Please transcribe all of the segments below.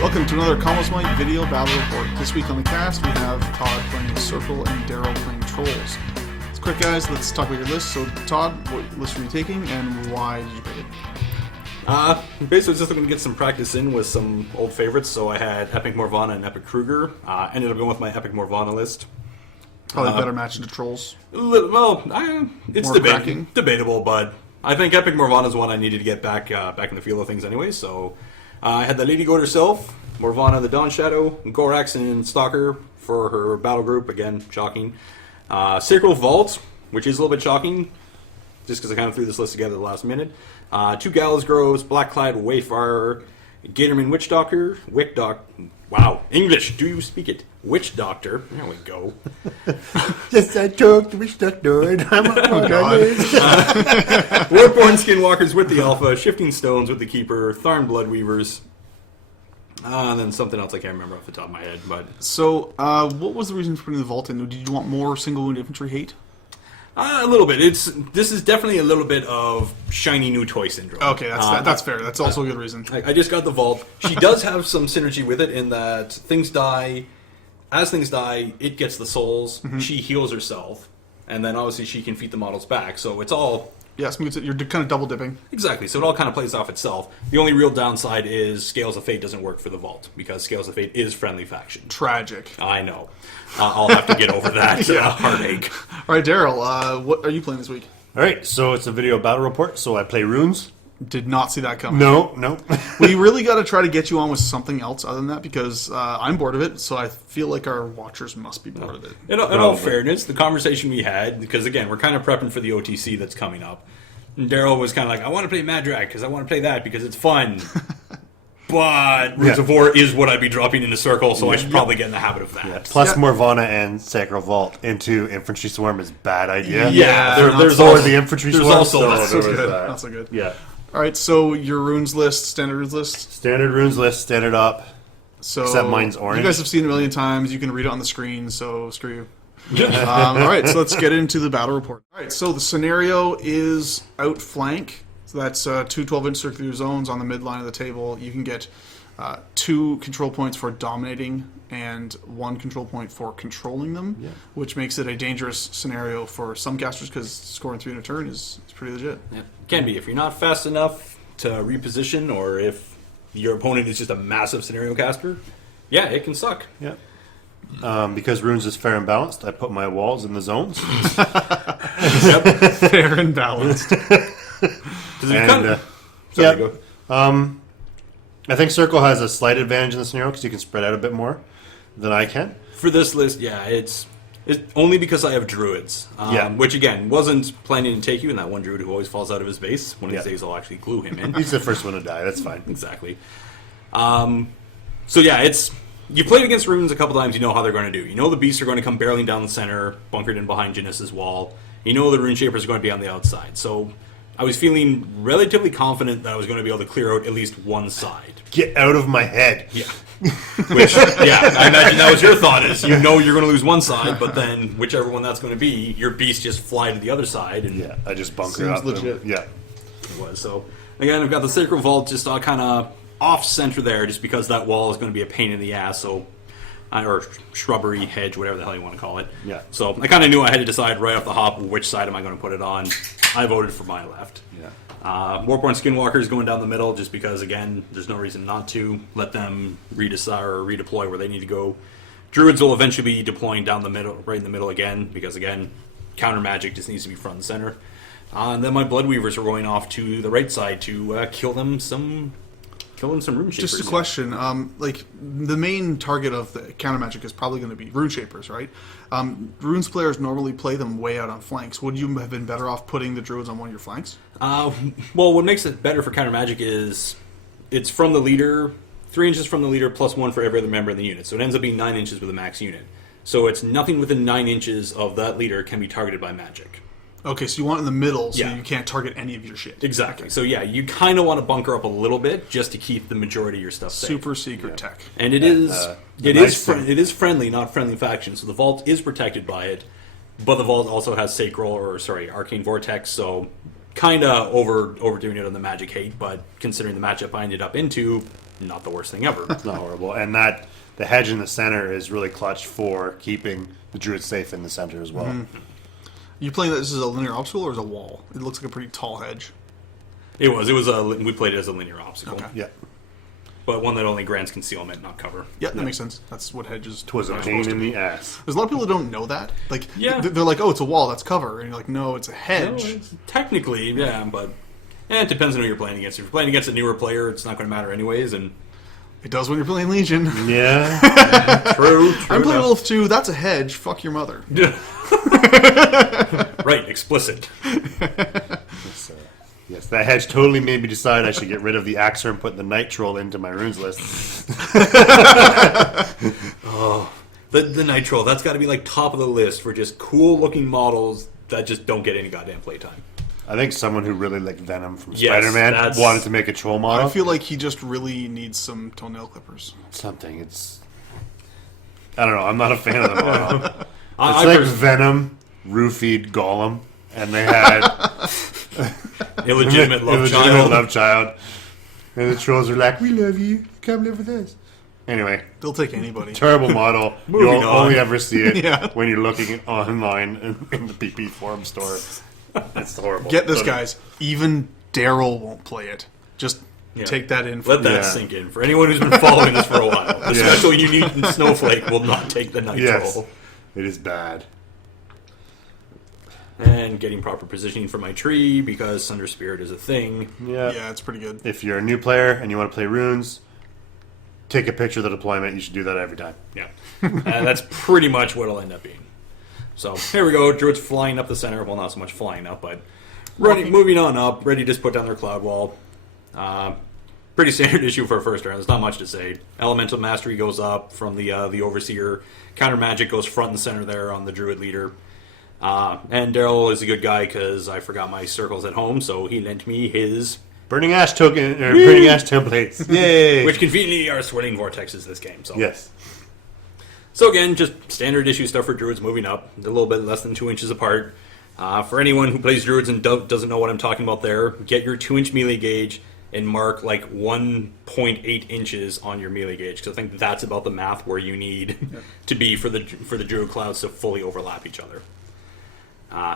Welcome to another Commas Might video battle report. This week on the cast, we have Todd playing Circle and Darrell playing Trolls. It's quick, guys. Let's talk about your list. So, Todd, what list are you taking, and why did you pick it? Basically, just looking to get some practice in with some old favorites. So I had Epic Morvhana and Epic Kruger. Ended up going with my Epic Morvhana list. Probably a better match into Trolls. It's More cracking. debatable, but I think Epic Morvhana is one I needed to get back in the feel of things anyway. So I had the Lady Goat herself, Morvhana the Dawn Shadow, Gorax and Stalker for her battle group. Again, shocking. Sacral Vault, which is a little bit shocking, just because I kind of threw this list together at the last minute. 2 Gallows Groves, Blackclad Wayfarer, Gatorman Witch Doctor, Wow, English, do you speak it? Witch Doctor. There we go. Yes, I talked to Witch Doctor, and I'm Warborn Skinwalkers with the Alpha, Shifting Stones with the Keeper, Tharn Bloodweavers, and then something else I can't remember off the top of my head. But So, what was the reason for putting the Vault in? Did you want more single wound infantry hate? a little bit. This is definitely a little bit of shiny new toy syndrome. Okay, that's fair. That's also a good reason. I just got the Vault. She does have some synergy with it in that things die. As things die, it gets the souls. Mm-hmm. She heals herself, and then obviously she can feed the models back. So it's all Yeah, smooths it. You're kind of double dipping. exactly. So it all kind of plays off itself. The only real downside is Scales of Fate doesn't work for the Vault because Scales of Fate is friendly faction. Tragic. I know. I'll have to get over that heartache. All right, Darrell, what are you playing this week? Alright, so it's a video battle report, so I play runes. Did not see that coming. No. We really got to try to get you on with something else other than that because I'm bored of it, so I feel like our watchers must be bored of it. In all fairness, the conversation we had, because again, we're kind of prepping for the OTC that's coming up. And Darrell was kind of like, I want to play Madrak because I want to play that because it's fun. But Runes of War is what I'd be dropping into Circle, so I should probably get in the habit of that. Yeah. Plus Morvhana and Sacral Vault into Infantry Swarm is a bad idea. There's also the Infantry there's Swarm. also so that. there was Good. that. Not so good. Yeah. All right, so your runes list, standard runes list. Standard runes list, standard up. So Except mine's orange. You guys have seen it a million times. You can read it on the screen, so screw you. All right, so let's get into the battle report. All right, so the scenario is outflank. So that's 2 12-inch circular zones on the midline of the table. You can get 2 control points for dominating and 1 control point for controlling them, which makes it a dangerous scenario for some casters because scoring 3 in a turn is pretty legit. Yeah. Can be if you're not fast enough to reposition, or if your opponent is just a massive scenario caster. Yeah, it can suck. Yeah. Because runes is fair and balanced, I put my walls in the zones. Fair and balanced. I think Circle has a slight advantage in the scenario because you can spread out a bit more than I can. For this list, it's only because I have druids, which again wasn't planning to take you, and that one druid who always falls out of his base. One of these days I'll actually glue him in. He's the first one to die. That's fine. Exactly. So yeah, you played against runes a couple times. You know how they're going to do. You know the beasts are going to come barreling down the center, bunkered in behind Genesis' wall. You know the rune shapers are going to be on the outside. So I was feeling relatively confident that I was going to be able to clear out at least one side. Get out of my head. Yeah. Which, I imagine that was your thought is, you know you're going to lose one side, but then whichever one that's going to be, your beasts just fly to the other side. And I just bunker Seems up. legit. Yeah. It was. So, again, I've got the Sacral Vault just kind of off-center there, just because that wall is going to be a pain in the ass, or shrubbery, hedge, whatever the hell you want to call it. Yeah. So, I kind of knew I had to decide right off the hop which side am I going to put it on. I voted for my left. Yeah. Warborn Skinwalkers going down the middle, just because, again, there's no reason not to. Let them redecide or redeploy where they need to go. Druids will eventually be deploying down the middle, right in the middle again, because, again, counter magic just needs to be front and center. And then my Bloodweavers are going off to the right side to kill them some rune shapers. Just a question, like the main target of the counter magic is probably going to be rune shapers, right? Runes players normally play them way out on flanks. Would you have been better off putting the druids on one of your flanks? Well, what makes it better for counter magic is it's from the leader, 3 inches from the leader plus 1 for every other member in the unit. So it ends up being 9 inches with a max unit. So it's nothing within 9 inches of that leader can be targeted by magic. Okay, so you want it in the middle so Yeah. you can't target any of your shit. Exactly. So yeah, you kind of want to bunker up a little bit just to keep the majority of your stuff safe. Super secret tech. And it is friendly, not friendly faction. So the vault is protected by it, but the vault also has arcane vortex. So kind of overdoing it on the magic hate, but considering the matchup I ended up into, not the worst thing ever. It's not horrible. And the hedge in the center is really clutch for keeping the druid safe in the center as well. Mm-hmm. You playing this as a linear obstacle or as a wall? It looks like a pretty tall hedge. It was we played it as a linear obstacle. Okay. Yeah. But one that only grants concealment, not cover. Yeah, that makes sense. That's what hedges. Twas a pain in the ass. There's a lot of people that don't know that. Like, Yeah. they're like, "Oh, it's a wall. That's cover," and you're like, "No, it's a hedge." No, technically, yeah, but it depends on who you're playing against. If you're playing against a newer player, it's not going to matter anyways. And It does when you're playing Legion. Yeah. true. I'm playing enough. Wolf 2. That's a hedge. Fuck your mother. Right, explicit. So, yes, that hedge totally made me decide I should get rid of the Axer and put the Night Troll into my runes list. The Nitro, that's got to be like top of the list for just cool looking models that just don't get any goddamn playtime. I think someone who really liked Venom from Yes, Spider-Man that's- wanted to make a troll model. I feel like he just really needs some toenail clippers. Something. I don't know. I'm not a fan of the model. It's I like pers- Venom, roofied Gollum, and they had illegitimate love illegitimate child. love child. And the trolls are like, "We love you. Come live with us." Anyway, They'll take anybody. terrible model. Moving You'll on. only ever see it Yeah. when you're looking online in the PP forum store. It's horrible. Get this, But- guys. Even Darrell won't play it. Just Yeah. take that in. Let that Yeah. sink in. For anyone who's been following this for a while, the Yeah. special unique snowflake will not take the Nitro. Yes, it is bad. And getting proper positioning for my tree because Sunder Spirit is a thing. Yeah. Yeah, it's pretty good. If you're a new player and you want to play runes, take a picture of the deployment. You should do that every time. Yeah. And that's pretty much what it'll end up being. So here we go. Druid's flying up the center. Well, not so much flying up, but moving on up. Ready to just put down their cloud wall. Pretty standard issue for a first round. There's not much to say. Elemental Mastery goes up from the Overseer. Counter Magic goes front and center there on the Druid leader. And Darrell is a good guy because I forgot my circles at home, so he lent me his, Burning Ash token or Burning Ash templates. Yay! which conveniently are Swirling Vortexes this game. So Yes. So again, just standard issue stuff for Druids moving up. They're a little bit less than 2 inches apart. For anyone who plays Druids and doesn't know what I'm talking about there, get your 2-inch melee gauge and mark like 1.8 inches on your melee gauge, because I think that's about the math where you need to be for the Druid clouds to fully overlap each other.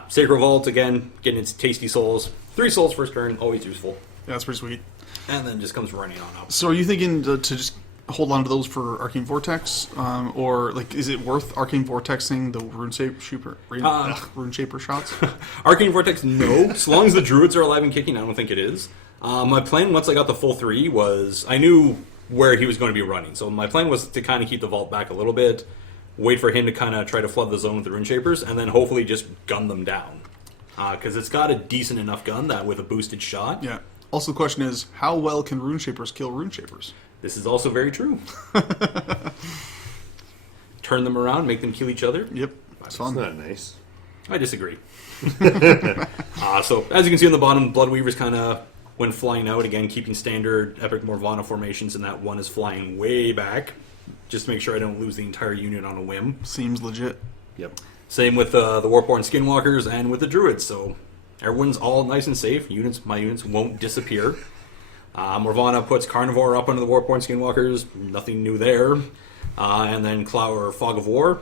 Sacred Vault, again, getting its tasty souls. 3 souls first turn, always useful. Yeah, that's pretty sweet. And then just comes running on up. So are you thinking to just hold on to those for Arcane Vortex? Or, like, is it worth Arcane Vortexing the Rune Shaper shots? Arcane Vortex, no. As long as the Druids are alive and kicking, I don't think it is. My plan, once I got the full 3, was I knew where he was going to be running. So my plan was to kind of keep the vault back a little bit, wait for him to kind of try to flood the zone with the Rune Shapers, and then hopefully just gun them down. Because it's got a decent enough gun that with a boosted shot. Yeah. Also, the question is, how well can Rune Shapers kill Rune Shapers? This is also very true. Turn them around, make them kill each other. Yep. It's fun. That's not nice. I disagree. So, as you can see on the bottom, Bloodweavers kind of went flying out, again, keeping standard Epic Morvhana formations, and that one is flying way back, just to make sure I don't lose the entire unit on a whim. Seems legit. Yep. Same with the Warborn Skinwalkers and with the Druids, so everyone's all nice and safe. My units won't disappear. Morvhana puts Carnivore up under the Warborn Skinwalkers, nothing new there. And then Fog of War,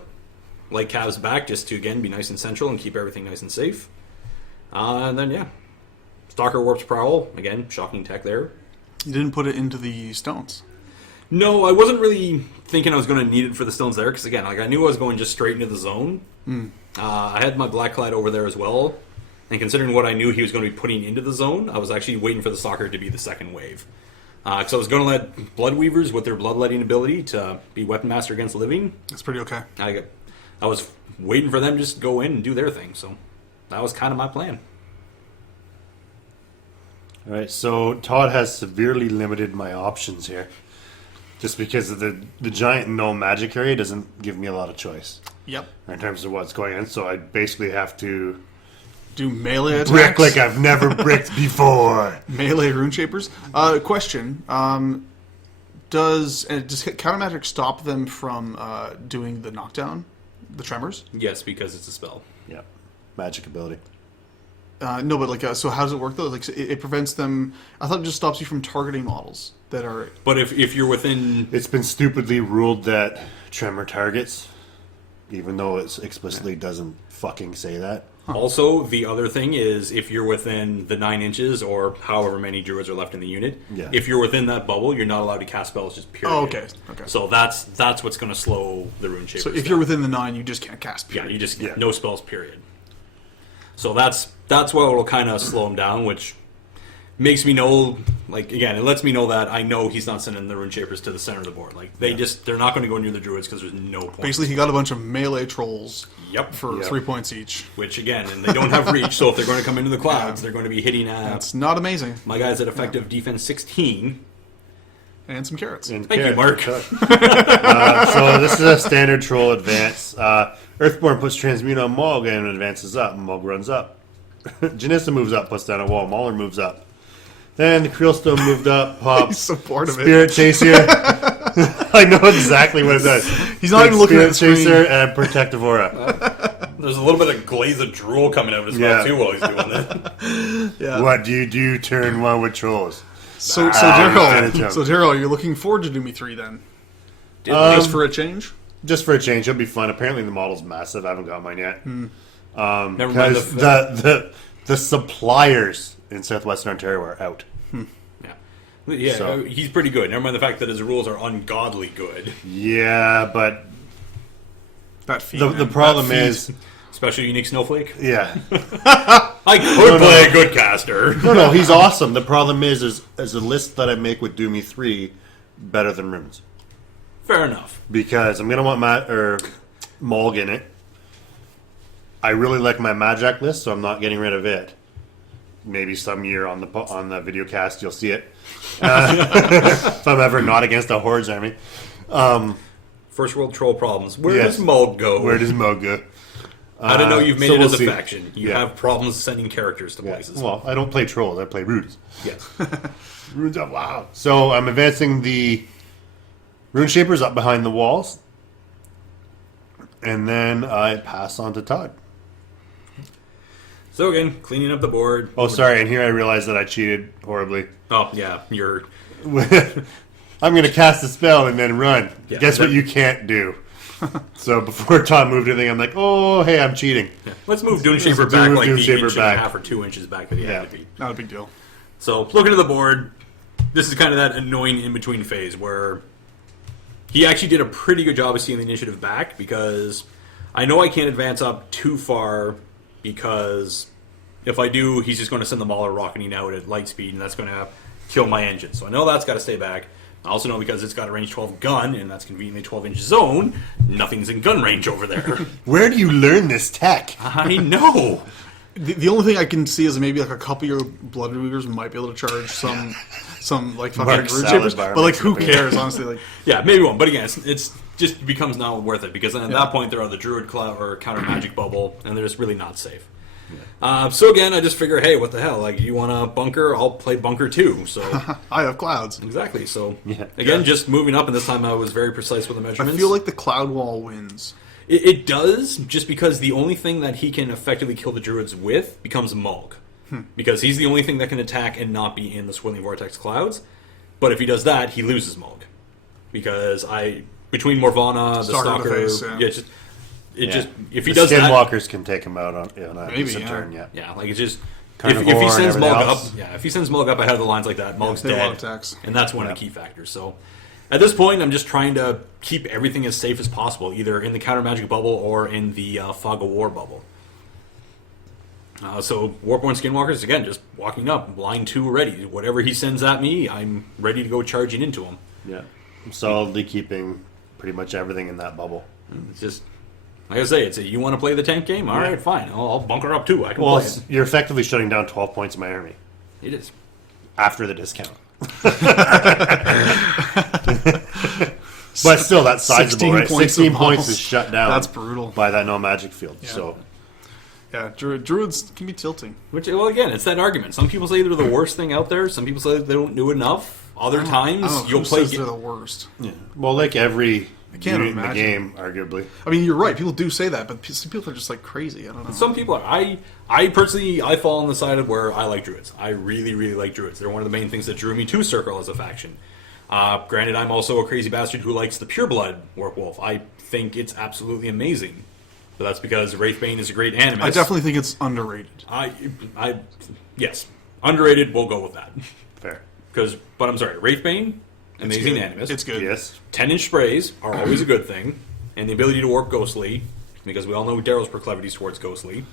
light Cavs back just to, again, be nice and central and keep everything nice and safe. And then, yeah. Stalker Warp's Prowl, again, shocking tech there. You didn't put it into the stones. No, I wasn't really thinking I was going to need it for the stones there, because again, I knew I was going just straight into the zone. I had my Blacklight over there as well, and considering what I knew he was going to be putting into the zone, I was actually waiting for the Stalker to be the second wave. Because I was going to let Bloodweavers, with their bloodletting ability, to be Weapon Master against living. That's pretty okay. I was waiting for them to just go in and do their thing, so that was kind of my plan. All right, so Todd has severely limited my options here. Just because of the giant no magic area doesn't give me a lot of choice Yep. in terms of what's going on. So I basically have to Do melee attacks. brick like I've never bricked before. Melee Rune Shapers. Question. Does Counter Magic stop them from doing the knockdown? The tremors? Yes, because it's a spell. Yep, magic ability. No, but like, so how does it work though? Like, so it prevents them. I thought it just stops you from targeting models that are. But if you're within, It's been stupidly ruled that tremor targets, even though it explicitly doesn't fucking say that. also the other thing is if you're within the 9 inches or however many druids are left in the unit, Yeah. if you're within that bubble, you're not allowed to cast spells. Just period. Oh, okay. So that's what's going to slow the rune shapers. So if you're within the 9, you just can't cast. yeah, Period. you just Yeah. no spells. Period. So that's what will kind of slow him down, which makes me know, like, again, it lets me know that I know he's not sending the rune shapers to the center of the board. Like they're not going to go near the druids because there's no point. Basically, he got a bunch of melee trolls. Yep. For Yep. 3 points each. Which again, and they don't have reach, so if they're going to come into the clouds, they're going to be hitting at. That's not amazing. My guy's at effective defense 16. And some carrots. And Thank you, carrots Mark. are cut. So this is a standard troll advance. Earthborn puts transmute on Mog and advances up. Mog runs up. Janissa moves up, puts down a wall. Mauler moves up. Then the Creelstone moved up, pops. He's so bored of it. Spirit Chaser. I know exactly what it does. He's not even looking at the Spirit screen. Chaser and Protective Aura. There's a little bit of glaze of drool coming out of his Yeah. mouth too while he's doing that. Yeah. What do you do turn 1 with trolls? So Darrell. Darrell, you're looking forward to Doomy 3 then? Just for a change? Just for a change, it'll be fun. Apparently the model's massive. I haven't got mine yet. Never mind Because the suppliers in Southwestern Ontario are out. Yeah, So- he's pretty good. Never mind the fact that his rules are ungodly good. Yeah, but That feat. the man. problem That feat. is, Special unique snowflake. yeah, I could play a good caster. no, he's awesome. The problem is a list that I make with Doomy 3 better than runes Fair enough. because I'm gonna want Mulg in it. I really like my Magic list, so I'm not getting rid of it. Maybe some year on the video cast you'll see it. If I'm ever not against a Hordes army. First world troll problems. Where Yes. does Mulg go? Where does Mulg go? I don't know. You've made so it we'll as a see. faction. You Yeah. have problems sending characters to places. Well, I don't play trolls. I play runes. Yes. Runes up loud. So I'm advancing the rune shapers up behind the walls, and then I pass on to Todd. So again, cleaning up the board. Oh, sorry. And here I realized that I cheated horribly. Oh yeah, you're. I'm going to cast a spell and then run. Yeah, Guess what that- you can't do. So before Todd moved anything, I'm like, oh, hey, I'm cheating. Let's move Dune Shaper Let's back move like Dune the Shaper inch back. and a half or 2 inches back that he Yeah. had to be. Not a big deal. So looking at the board, this is kind of that annoying in between phase where he actually did a pretty good job of seeing the initiative back because I know I can't advance up too far because if I do, he's just going to send the Mauler rocketing out at light speed and that's going to kill my engine. So I know that's got to stay back. I also know because it's got a range 12 gun and that's conveniently 12-inch zone, nothing's in gun range over there. Where do you learn this tech? I know. The only thing I can see is maybe like a couple of your blood readers might be able to charge some like fucking Mark root salad shapers, bar but like makes who it cares honestly? Like Yeah, maybe one, but again, it's just becomes not worth it because then at that point they're on the Druid Cloud or Counter Magic Bubble, and they're just really not safe. So again, I just figure, hey, what the hell? Like, you want a bunker? I'll play bunker too. So I have clouds. exactly. So Yeah. again, just moving up, and this time I was very precise with the I measurements. feel like the cloud wall wins. It does, just because the only thing that he can effectively kill the Druids with becomes Mulg. Because he's the only thing that can attack and not be in the Swirling Vortex clouds. But if he does that, he loses Mulg. Because between Morvhana, the Stalker Stalker, to face, yeah. if he The does that, Skinwalkers can take him out on a Maybe, decent yeah. turn, yeah. yeah, like it's just if Carnivore he and sends everything Mulg else. up, if he sends Mulg up ahead of the lines like that, Mulg's they dead, love attacks. and that's one of the key factors. So at this point, I'm just trying to keep everything as safe as possible, either in the Counter Magic Bubble or in the Fog of War Bubble. So Warborn Skinwalkers, again, just walking up, line 2 ready. Whatever he sends at me, I'm ready to go charging into him. Yeah. I'm solidly keeping pretty much everything in that bubble. It's just, like I say, you want to play the tank game? All right, fine. I'll bunker up too. I can Well, play it. you're effectively shutting down 12 points of my army It is. after the discount. But still, that's sizable, 16 right? points 16 of points balls. is shut down. That's brutal. By that no magic field. Yeah. So Yeah, druids can be tilting. Which, well, again, it's that argument. Some people say they're the worst thing out there. Some people say they don't do enough. Other I times, don't know you'll who play. says they're the worst. yeah. Well, like every I can't beauty in the imagine. game, arguably. I mean, you're right. People do say that, but some people are just like crazy. I don't know. Some people are. I personally, I fall on the side of where I like druids. I really, really like druids. They're one of the main things that drew me to Circle as a faction. Granted, I'm also a crazy bastard who likes the pureblood werewolf. I think it's absolutely amazing. But that's because Wraithbane is a great animus. I definitely think it's underrated. Yes, underrated. We'll go with that. Fair. But I'm sorry, Wraithbane, amazing animus. It's good. Yes. 10-inch sprays are always a good thing, and the ability to warp Ghostly, because we all know Darrell's proclivities towards Ghostly.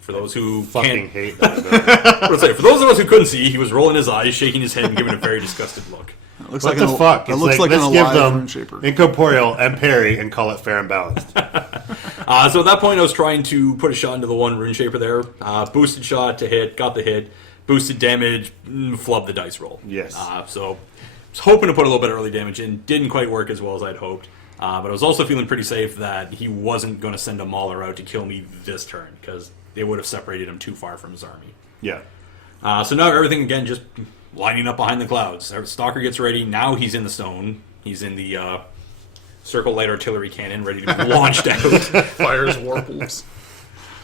For those who Fucking can't, hate that ability. let's say, for those of us who couldn't see, he was rolling his eyes, shaking his head, and giving a very disgusted look. It looks What like the fuck? It It's looks like let's an give alive them rune shaper. incorporeal and parry and call it fair and balanced. So at that point, I was trying to put a shot into the one rune shaper there. Boosted shot to hit, got the hit. Boosted damage, flubbed the dice roll. Yes. So I was hoping to put a little bit of early damage in. Didn't quite work as well as I'd hoped. But I was also feeling pretty safe that he wasn't going to send a Mauler out to kill me this turn, because they would have separated him too far from his army. Yeah. So now everything, again, just lining up behind the clouds. Stalker gets ready. Now he's in the stone. He's in the Circle Light Artillery Cannon, ready to be launched out. Fires warples.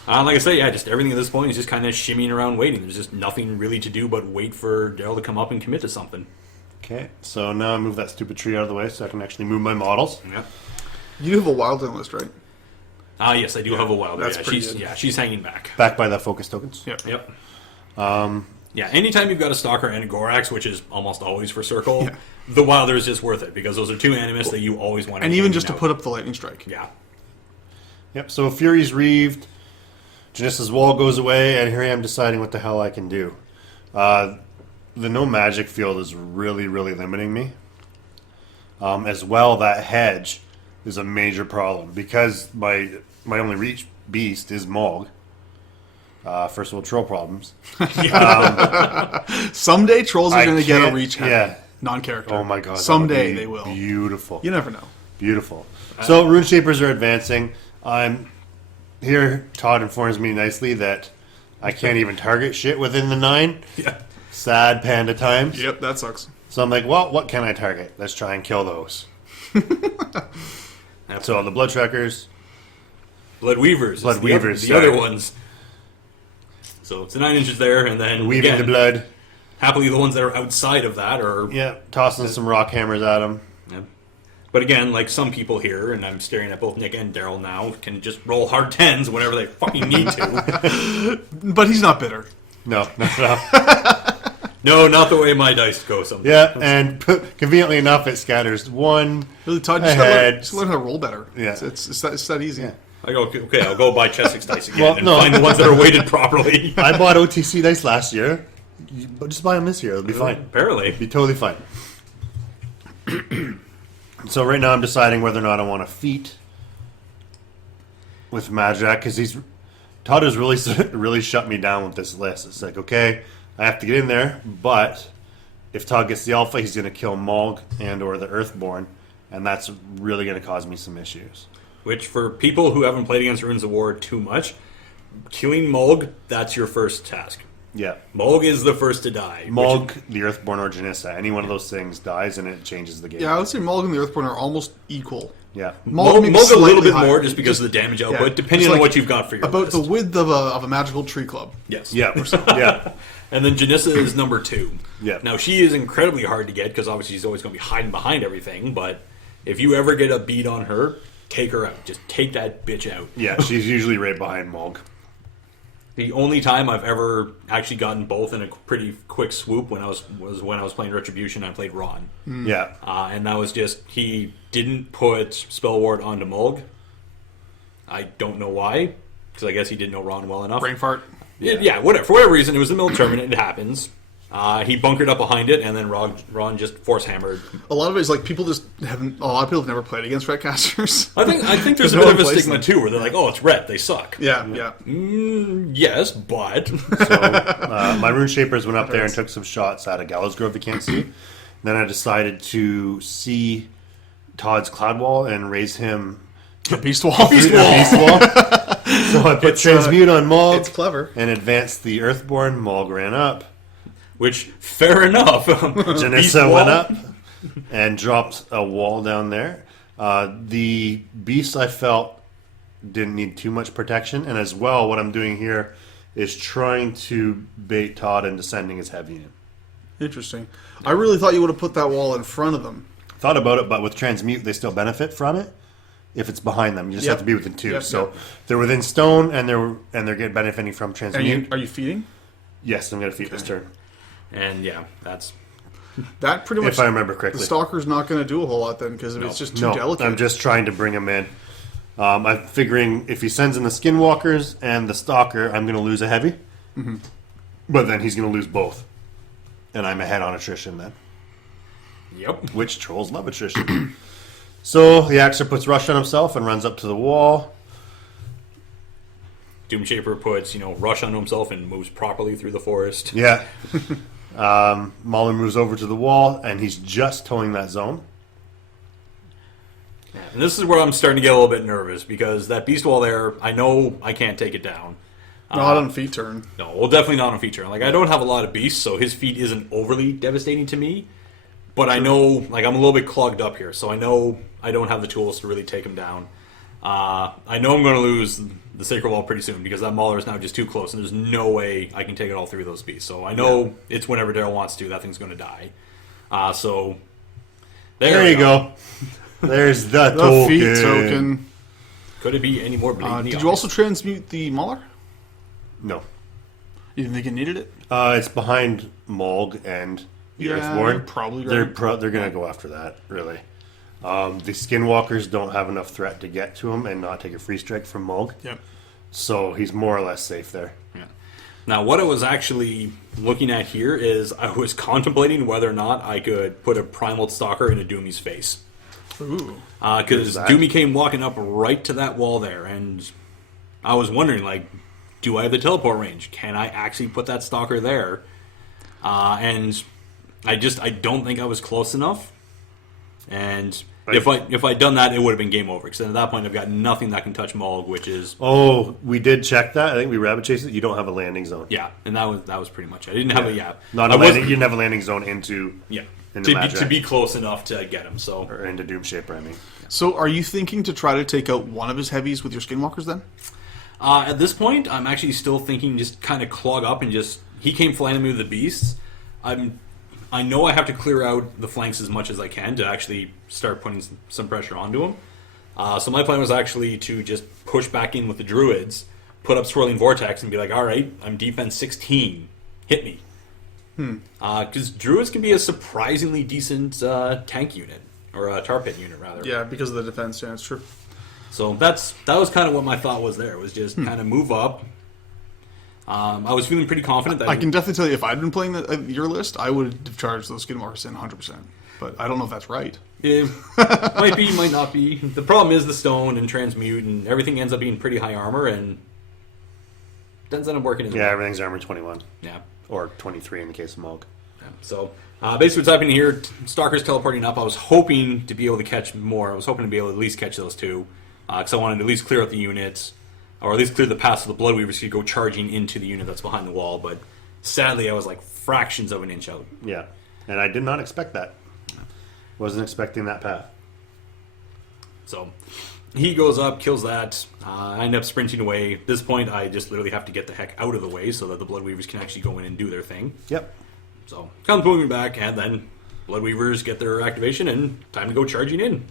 Like I say, yeah, just everything at this point is just kind of shimmying around waiting. There's just nothing really to do but wait for Darrell to come up and commit to something. Okay, so now I move that stupid tree out of the way so I can actually move my models. Yep. You have a wildling list, right? Yes, I do have a wild. that's Yeah, pretty she's good. she's hanging back. Back by the focus tokens. Yep. Yep. Yeah, anytime you've got a Stalker and a Gorax, which is almost always for Circle, Yeah. the Wilder is just worth it, because those are two animus that you always want to And be even hanging just to out. put up the lightning strike. Yeah. Yep, so Fury's reaved, Janissa's wall goes away, and here I am deciding what the hell I can do. The no magic field is really, really limiting me. As well, that hedge is a major problem, because my only reach beast is Morg. First of all, troll problems. Someday trolls are I going to get a can't- reach hammer. yeah. Non-character. Oh my god. that would Someday be they will. Beautiful. You never know. Beautiful. So rune shapers are advancing. I'm here. Todd informs me nicely that I can't even target shit within the 9. Yeah. Sad panda times. Yep, that sucks. So I'm like, well, what can I target? Let's try and kill those. So the blood trackers. Blood Weavers. Blood is Weavers, The other sorry. ones. So it's the 9 inches there, and then Weaving again, the blood. happily the ones that are outside of that are... Yeah, tossing some rock hammers at them. Yeah. But again, like some people here, and I'm staring at both Nick and Darrell now, can just roll hard 10s whenever they fucking need to. But he's not bitter. No. No, not the way my dice go sometimes. Yeah, and conveniently enough, it scatters one. Really, Todd, Ahead. just learn how to roll better. Yeah. It's that easy. Yeah. I go, okay, I'll go buy Chessex dice again Well, and no. find the ones that are weighted properly. I bought OTC dice last year. But just buy them this year. It'll be fine. Apparently. Be totally fine. So right now I'm deciding whether or not I want to feat with Majak, because Todd has really shut me down with this list. It's like, okay, I have to get in there, but if Todd gets the alpha, he's going to kill Morg and or the Earthborn, and that's really going to cause me some issues. Which, for people who haven't played against Runes of War too much, killing Morg, that's your first task. Yeah. Morg is the first to die. Morg, the Earthborn, or Janissa. Any one of those things dies, and it changes the game. Yeah, I would say Morg and the Earthborn are almost equal. Yeah. Morg maybe a little slightly bit higher. more just because of the damage output, Yeah, depending just on like what you've got for your About list. the width of a magical tree club. Yes. Yeah. Yeah. And then Janissa is number 2. Yeah. Now, she is incredibly hard to get because obviously she's always going to be hiding behind everything, but if you ever get a beat on her, take her out. Just take that bitch out. Yeah, she's usually right behind Morg. The only time I've ever actually gotten both in a pretty quick swoop was when I was playing Retribution. I played Ron, Yeah. and that was just he didn't put Spell Ward onto Morg. I don't know why, because I guess he didn't know Ron well enough. Brain fart. Yeah, whatever. For whatever reason, it was the middle tournament. It happens. He bunkered up behind it, and then Ron just force hammered. A lot of it is like people just haven't. A lot of people have never played against retcasters. I think there's a no bit one of a plays stigma them. too, where they're like, "Oh, it's ret, they suck." Yeah. Yes, but So my rune shapers went up there and took some shots at a Gallows Grove you can't see. Then I decided to see Todd's Cloud Wall and raise him The Beast Wall. through the Beast Wall. So I put Transmute on Morg It's clever. and advanced the Earthborn. Morg ran up. which fair enough. Beast Janissa Wall. went up and dropped a wall down there. The beast I felt didn't need too much protection, and as well, what I'm doing here is trying to bait Todd into sending his heavy in. Interesting. I really thought you would have put that wall in front of them. Thought about it, but with transmute, they still benefit from it. If it's behind them, you just have to be within 2. Yep, so yep. they're within stone, and they're getting benefiting from transmute. Are you feeding? Yes, I'm going to feed this turn. And yeah, that's That pretty much. If I remember correctly. The Stalker's not going to do a whole lot then because it's just too delicate. I'm just trying to bring him in. I'm figuring if he sends in the Skinwalkers and the Stalker, I'm going to lose a heavy. Mm-hmm. But then he's going to lose both. And I'm ahead on attrition then. Yep. Which trolls love attrition. So the Axer puts Rush on himself and runs up to the wall. Doomshaper puts, Rush onto himself and moves properly through the forest. Yeah. Mauler moves over to the wall, and he's just towing that zone. Yeah, and this is where I'm starting to get a little bit nervous, because that beast wall there, I know I can't take it down. Not on feet turn. No, well, definitely not on feet turn. Like, I don't have a lot of beasts, so his feet isn't overly devastating to me. But I know, like, I'm a little bit clogged up here, so I know I don't have the tools to really take him down. I know I'm going to lose the Sacred Wall pretty soon, because that Mauler is now just too close, and there's no way I can take it all through those beasts. So I know it's whenever Darrell wants to, that thing's going to die. So there you go. There's the The feet token. Could it be any more blatantly Did you also transmute the Mauler? No. You didn't think it needed it? It's behind Molg and the Earthborn. you're probably They're right. going to go after that, really. The Skinwalkers don't have enough threat to get to him and not take a free strike from Molg. Yep. So he's more or less safe there. Yeah. Now, what I was actually looking at here is I was contemplating whether or not I could put a Primal Stalker in a Doomy's face. Ooh. Because Doomy came walking up right to that wall there, and I was wondering, like, do I have the teleport range? Can I actually put that Stalker there? And I don't think I was close enough. And if I'd done that, it would have been game over. Because at that point, I've got nothing that can touch Molg, which is... Oh, we did check that. I think we rabbit chased it. You don't have a landing zone. Yeah, and that was pretty much it. I didn't have Not a landing. You didn't have a landing zone into... Yeah. Into to be close enough to get him, so... Or into Doomshaper, I mean. So are you thinking to try to take out one of his heavies with your Skinwalkers then? At this point, I'm actually still thinking just kind of clog up and just... He came flanking me with the beasts. I know I have to clear out the flanks as much as I can to actually start putting some pressure onto him. So my plan was actually to just push back in with the Druids, put up Swirling Vortex, and be like, alright, I'm defense 16. Hit me. Because Druids can be a surprisingly decent tank unit. Or a tar pit unit, rather. Yeah, because of the defense. Yeah, it's true. So that was kind of what my thought was there. Was just kind of move up. I was feeling pretty confident that I can definitely tell you, if I'd been playing your list, I would have charged those Skinwalkers in 100%. But I don't know if that's right. It might be, might not be. The problem is the stone and transmute, and everything ends up being pretty high armor, and doesn't end up working as well. Yeah, everything's armor 21. Yeah. Or 23 in the case of Molg. Yeah. So basically what's happening here, Stalker's teleporting up. I was hoping to be able to catch more. I was hoping to be able to at least catch those two. Because I wanted to at least clear out the units. Or at least clear the path so the Bloodweavers could go charging into the unit that's behind the wall. But sadly, I was like fractions of an inch out. Yeah. And I did not expect that. Wasn't expecting that path. So he goes up, kills that. I end up sprinting away. At this point, I just literally have to get the heck out of the way so that the Bloodweavers can actually go in and do their thing. Yep. So comes moving back, and then Bloodweavers get their activation, and time to go charging in.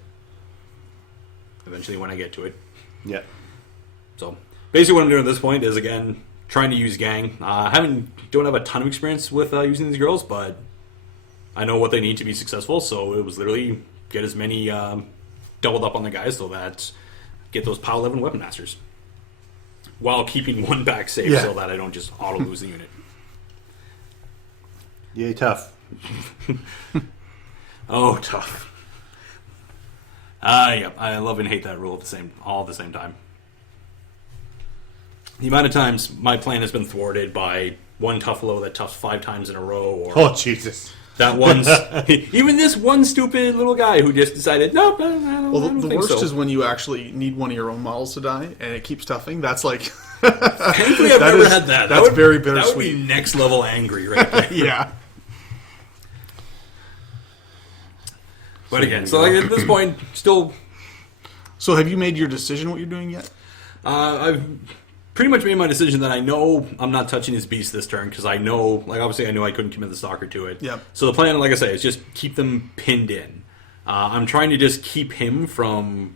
Eventually, when I get to it. Yeah. So basically, what I'm doing at this point is again trying to use gang. Don't have a ton of experience with using these girls, but I know what they need to be successful. So it was literally get as many doubled up on the guys so that get those POW 11 weapon masters, while keeping one back safe so that I don't just auto lose the unit. Yay, tough. Oh, tough. Yeah, I love and hate that rule all at the same time. The amount of times my plan has been thwarted by one tough low that toughs 5 times in a row, or Oh, Jesus. that one's even this one stupid little guy who just decided nope. I don't The think worst so. is when you actually need one of your own models to die, and it keeps toughing. That's like... Thankfully, I've never had that. That's very That would bittersweet. be next level angry, right there. Yeah. But again, so like at this point, still So have you made your decision what you're doing yet? I've pretty much made my decision that I know I'm not touching his beast this turn because I know, like obviously I knew I couldn't commit the Stalker to it. Yep. So the plan, like I say, is just keep them pinned in. I'm trying to just keep him from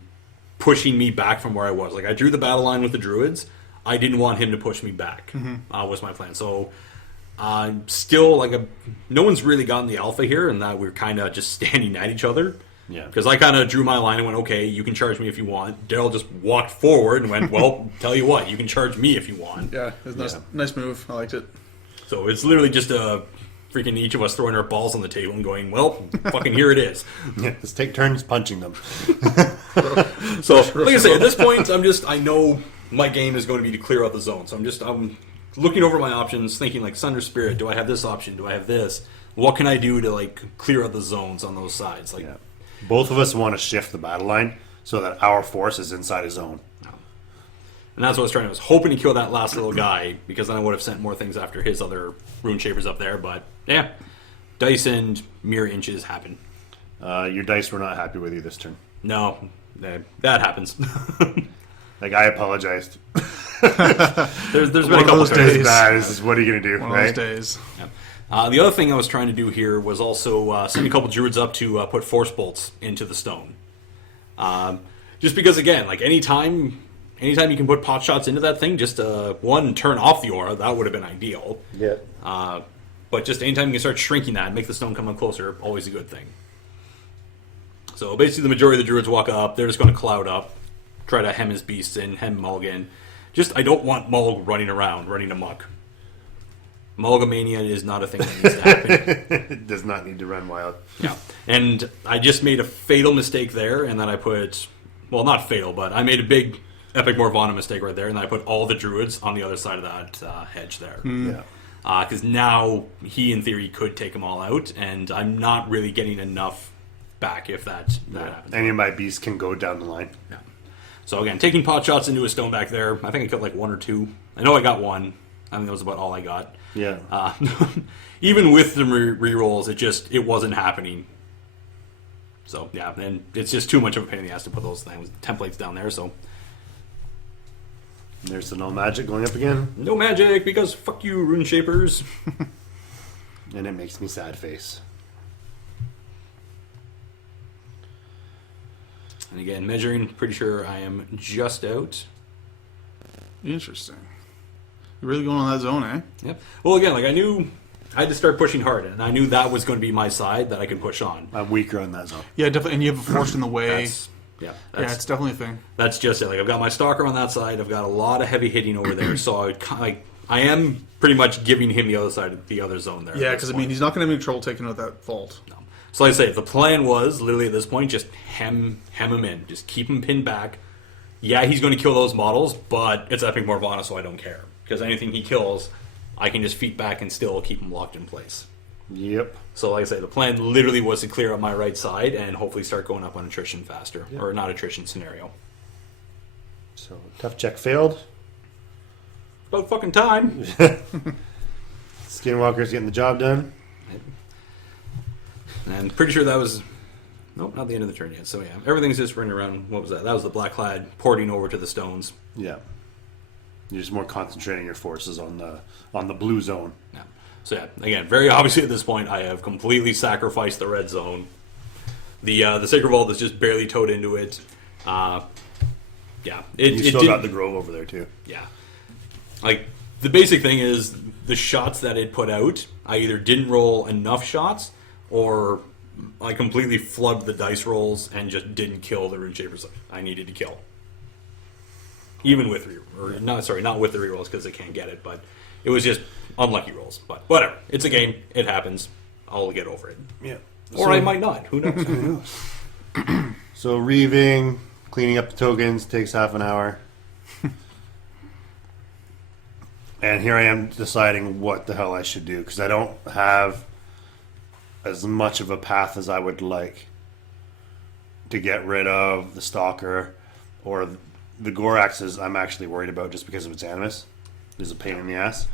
pushing me back from where I was. Like I drew the battle line with the Druids. I didn't want him to push me back. Was my plan. So still like no one's really gotten the alpha here, and that we're kind of just standing at each other. Yeah. Because I kind of drew my line and went, okay, you can charge me if you want. Darrell just walked forward and went, well, tell you what, you can charge me if you want. Yeah, it was nice move. I liked it. So it's literally just freaking each of us throwing our balls on the table and going, well, fucking here it is. Yeah, let's take turns punching them. So, like I say, at this point, I know my game is going to be to clear out the zone. So I'm looking over my options, thinking like Sunder Spirit, do I have this option? Do I have this? What can I do to like clear out the zones on those sides? Like, both of us want to shift the battle line so that our force is inside his zone. And that's what I was trying to. I was hoping to kill that last little guy because then I would have sent more things after his other Rune Shapers up there. But yeah, dice and mirror inches happen. Your dice were not happy with you this turn. No, that happens. Like I apologized. There's been a couple those turns. days. This is what are you gonna do, One right? of those days. The other thing I was trying to do here was also send a couple druids up to put force bolts into the stone. Just because, again, like anytime you can put pot shots into that thing, just one turn off the aura, that would have been ideal. Yeah. But just anytime you can start shrinking that and make the stone come up closer, always a good thing. So basically, the majority of the druids walk up. They're just going to cloud up, try to hem his beasts in, hem Mulligan. Just I don't want Mulg running around, running amok. Mulgamania is not a thing that needs to happen. It does not need to run wild. Yeah. And I just made a fatal mistake there, and then I put... Well, not fatal, but I made a big Epic Morvhana mistake right there, and then I put all the druids on the other side of that hedge there. Yeah. Because now he, in theory, could take them all out, and I'm not really getting enough back if that happens. Any of my beasts can go down the line. Yeah. So again, taking pot shots into a stone back there, I think I killed like one or two. I know I got one. I think that was about all I got. Yeah. Even with the rerolls, it wasn't happening. So yeah, and it's just too much of a pain in the ass to put those templates down there. So There's the no magic going up again. no magic because fuck you, Rune Shapers. And it makes me sad face. And again, measuring, pretty sure I am just out. Interesting. You're really going on that zone, eh? Yep. Well, again, like I knew I had to start pushing hard, and I knew that was going to be my side that I could push on. I'm weaker on that zone. Yeah, definitely. And you have a force in the way. Yeah, It's definitely a thing. that's just it. Like I've got my stalker on that side. I've got a lot of heavy hitting over there, so I am pretty much giving him the other side, the other zone there. Yeah, because I mean, he's not going to have any trouble taking out that vault. No. So like I say, the plan was literally at this point just hem him in, just keep him pinned back. Yeah, he's going to kill those models, but it's Epic Morvhana, so I don't care because anything he kills, I can just feet back and still keep him locked in place. Yep. So like I say, the plan literally was to clear up my right side and hopefully start going up on attrition faster, or not attrition scenario. So tough check failed. About fucking time. Skinwalker's getting the job done. And pretty sure that was... Nope, not the end of the turn yet. So yeah, everything's just running around. What was that? That was the Black Clad porting over to the stones. Yeah. You're just more concentrating your forces on the blue zone. Yeah. So yeah, again, very obviously at this point, I have completely sacrificed the red zone. The Sacred Vault is just barely towed into it. Yeah. You still got the Grove over there too. Yeah. Like, the basic thing is the shots that it put out, I either didn't roll enough shots or I completely flubbed the dice rolls and just didn't kill the Rune Shapers I needed to kill. Even with not with the rerolls because they can't get it, but it was just unlucky rolls. But whatever. It's a game. It happens. I'll get over it. Yeah. Or I might not. Who knows? So reaving, cleaning up the tokens takes half an hour. And here I am deciding what the hell I should do because I don't have as much of a path as I would like to get rid of the Stalker or the Goraxes. I'm actually worried about just because of its animus. There's a pain in the ass.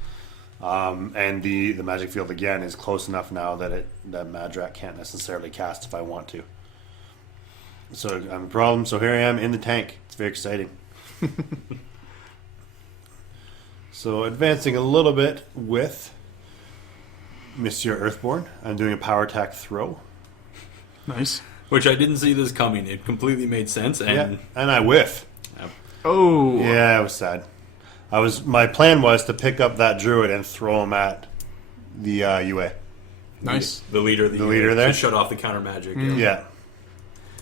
And the magic field again is close enough now that Madrak can't necessarily cast if I want to. So I'm a problem. So here I am in the tank. It's very exciting. So advancing a little bit with Monsieur Earthborn. I'm doing a power attack throw. Nice. Which I didn't see this coming. It completely made sense. And And I whiff. Oh. Yeah, it was sad. My plan was to pick up that druid and throw him at the UA. Nice. The leader there? to shut off the counter magic. Yeah.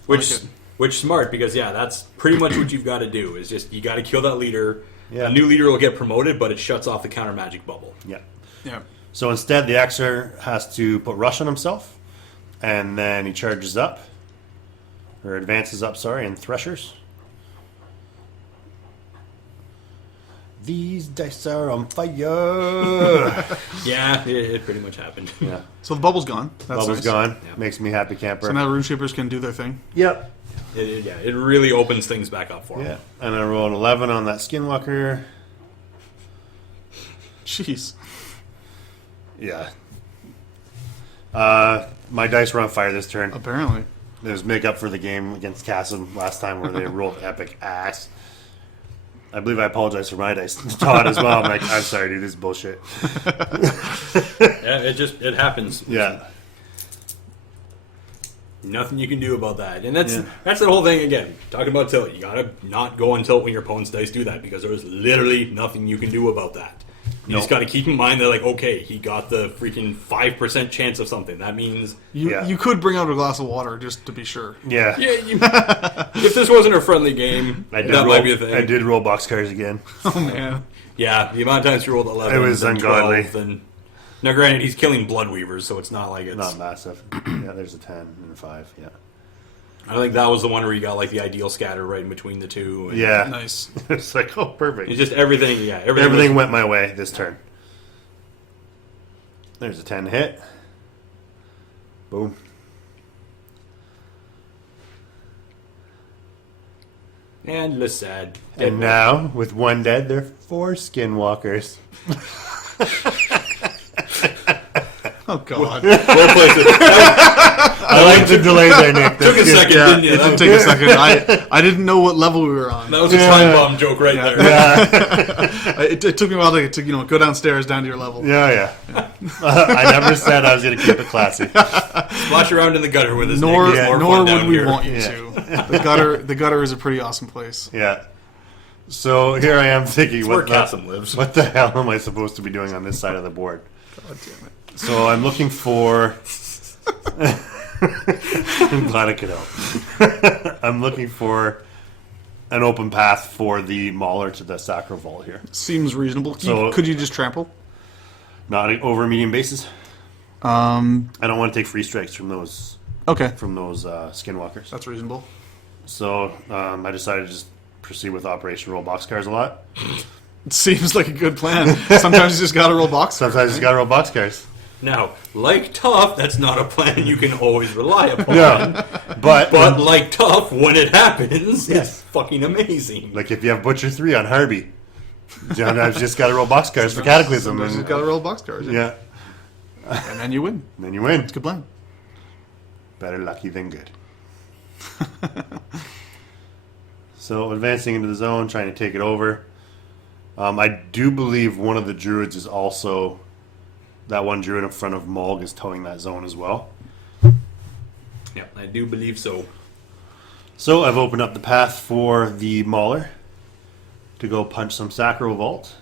Which smart, because that's pretty much what you've got to do. Is just you got to kill that leader. Yeah. A new leader will get promoted, but it shuts off the counter magic bubble. Yeah. Yeah. So instead, the Xer has to put rush on himself, and then he charges up, or advances up, and threshers. These dice are on fire. Yeah, it pretty much happened. Yeah. So the bubble's gone. That's Bubble's nice. gone. Yeah. Makes me happy camper. So now RuneShapers can do their thing. Yep. It really opens things back up for him. Yeah. And I roll an 11 on that Skinwalker. Jeez. Yeah. My dice were on fire this turn. Apparently. There's makeup for the game against Chasm last time where they rolled epic ass. I believe I apologize for my dice to Todd as well. I'm like, I'm sorry, dude, this is bullshit. Yeah, it happens. Yeah. Nothing you can do about that. And that's the whole thing again. Talking about tilt. You gotta not go on tilt when your opponent's dice do that, because there's literally nothing you can do about that. You just gotta keep in mind that, like, okay, he got the freaking 5% chance of something. That means You could bring out a glass of water just to be sure. Yeah. if this wasn't a friendly game, might be a thing. I did roll boxcars again. Oh, man. Yeah, the amount of times you rolled 11, It was then ungodly. 12, then... Now, granted, he's killing Bloodweavers, so it's not like it's... Not massive. Yeah, there's a 10 and a 5, yeah. I think that was the one where you got, like, the ideal scatter right in between the two. And Yeah. Nice. It's like, oh, perfect. It's just everything, Everything went my way this turn. There's a 10 to hit. Boom. And Lissad. And now, with one dead, there are 4 Skinwalkers. Oh, God. Well played. I like the delay there, Nick. Took a second, didn't you? It did take a second. I didn't know what level we were on. That was a time bomb joke right there. It took me a while to go downstairs down to your level. Yeah. I never said I was going to keep it classy. Splash around in the gutter with his Nor Nick. It's more nor fun would down we here. want you to. The gutter is a pretty awesome place. Yeah. So here I am thinking, It's where Chasm lives. what the hell am I supposed to be doing on this side of the board? God damn it. So I'm looking for... I'm glad I could help. I'm looking for an open path for the Mauler to the Sacro Vault here. Seems reasonable. So- Could you just trample? Not over a medium basis. I don't want to take free strikes from those Okay. Skinwalkers. That's reasonable. So I decided to just proceed with Operation Roll Boxcars a lot. It seems like a good plan. Sometimes you just gotta roll box. Sometimes you got to roll Boxcars. Now, like Tough, that's not a plan you can always rely upon. No, but like Tough, when it happens, Yes. it's fucking amazing. like if you have Butcher 3 on Harvey, sometimes you just got to roll Boxcars for Cataclysm. Sometimes you just gotta roll box cards. Yeah, And then you win. then you win. It's a good plan. Better lucky than good. So advancing into the zone, trying to take it over. I do believe one of the druids is also... That one druid in front of Mulg is towing that zone as well. Yeah, I do believe so. So I've opened up the path for the Mauler to go punch some Sacro Vault.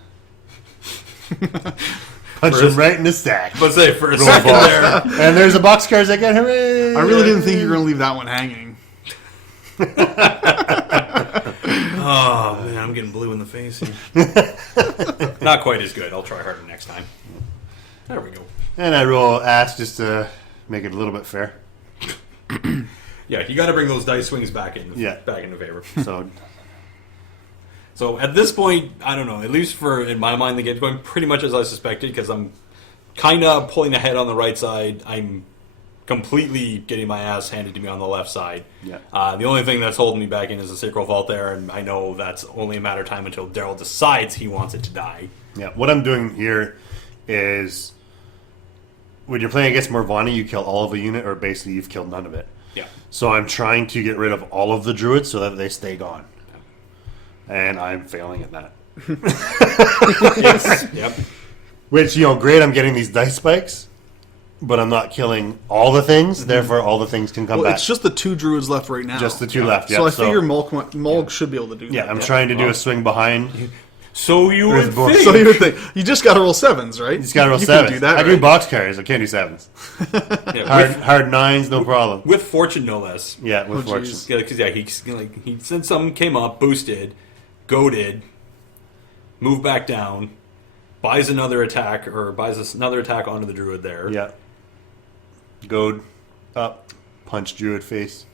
Punch him right in the sack. But say, for a second there... And there's a Boxcars again. Hooray! I really didn't think you were gonna leave that one hanging. Oh, man, I'm getting blue in the face here. Not quite as good. I'll try harder next time. There we go. And I roll ass just to make it a little bit fair. Yeah, you got to bring those dice swings back into favor. So at this point, I don't know. At least in my mind, the game's going pretty much as I suspected, because I'm kind of pulling ahead on the right side. I'm completely getting my ass handed to me on the left side. Yeah. The only thing that's holding me back in is the Sacral Vault there, and I know that's only a matter of time until Darrell decides he wants it to die. Yeah. What I'm doing here is when you're playing against Morvhana, you kill all of a unit, or basically you've killed none of it. Yeah. So I'm trying to get rid of all of the druids so that they stay gone. And I'm failing at that. Yes. Yep. Which, great, I'm getting these dice spikes, but I'm not killing all the things, therefore all the things can come Well, back. it's just the 2 druids left right now. Just the 2 left, yeah. So I figure Mulg should be able to do that. Yeah, I'm trying to do a swing behind. So you would Earthborn. think. So you would think. You just got to roll 7s, right? You just gotta roll you 7s. Can do that, I right? do box carries, I can't do 7s. Yeah, Hard 9s, no problem. with fortune, no less. Yeah, with Oh, fortune. jeez. Yeah, because he since some came up, boosted, goaded, moved back down, buys another attack onto the druid there. Yeah. Goad up, punch druid face.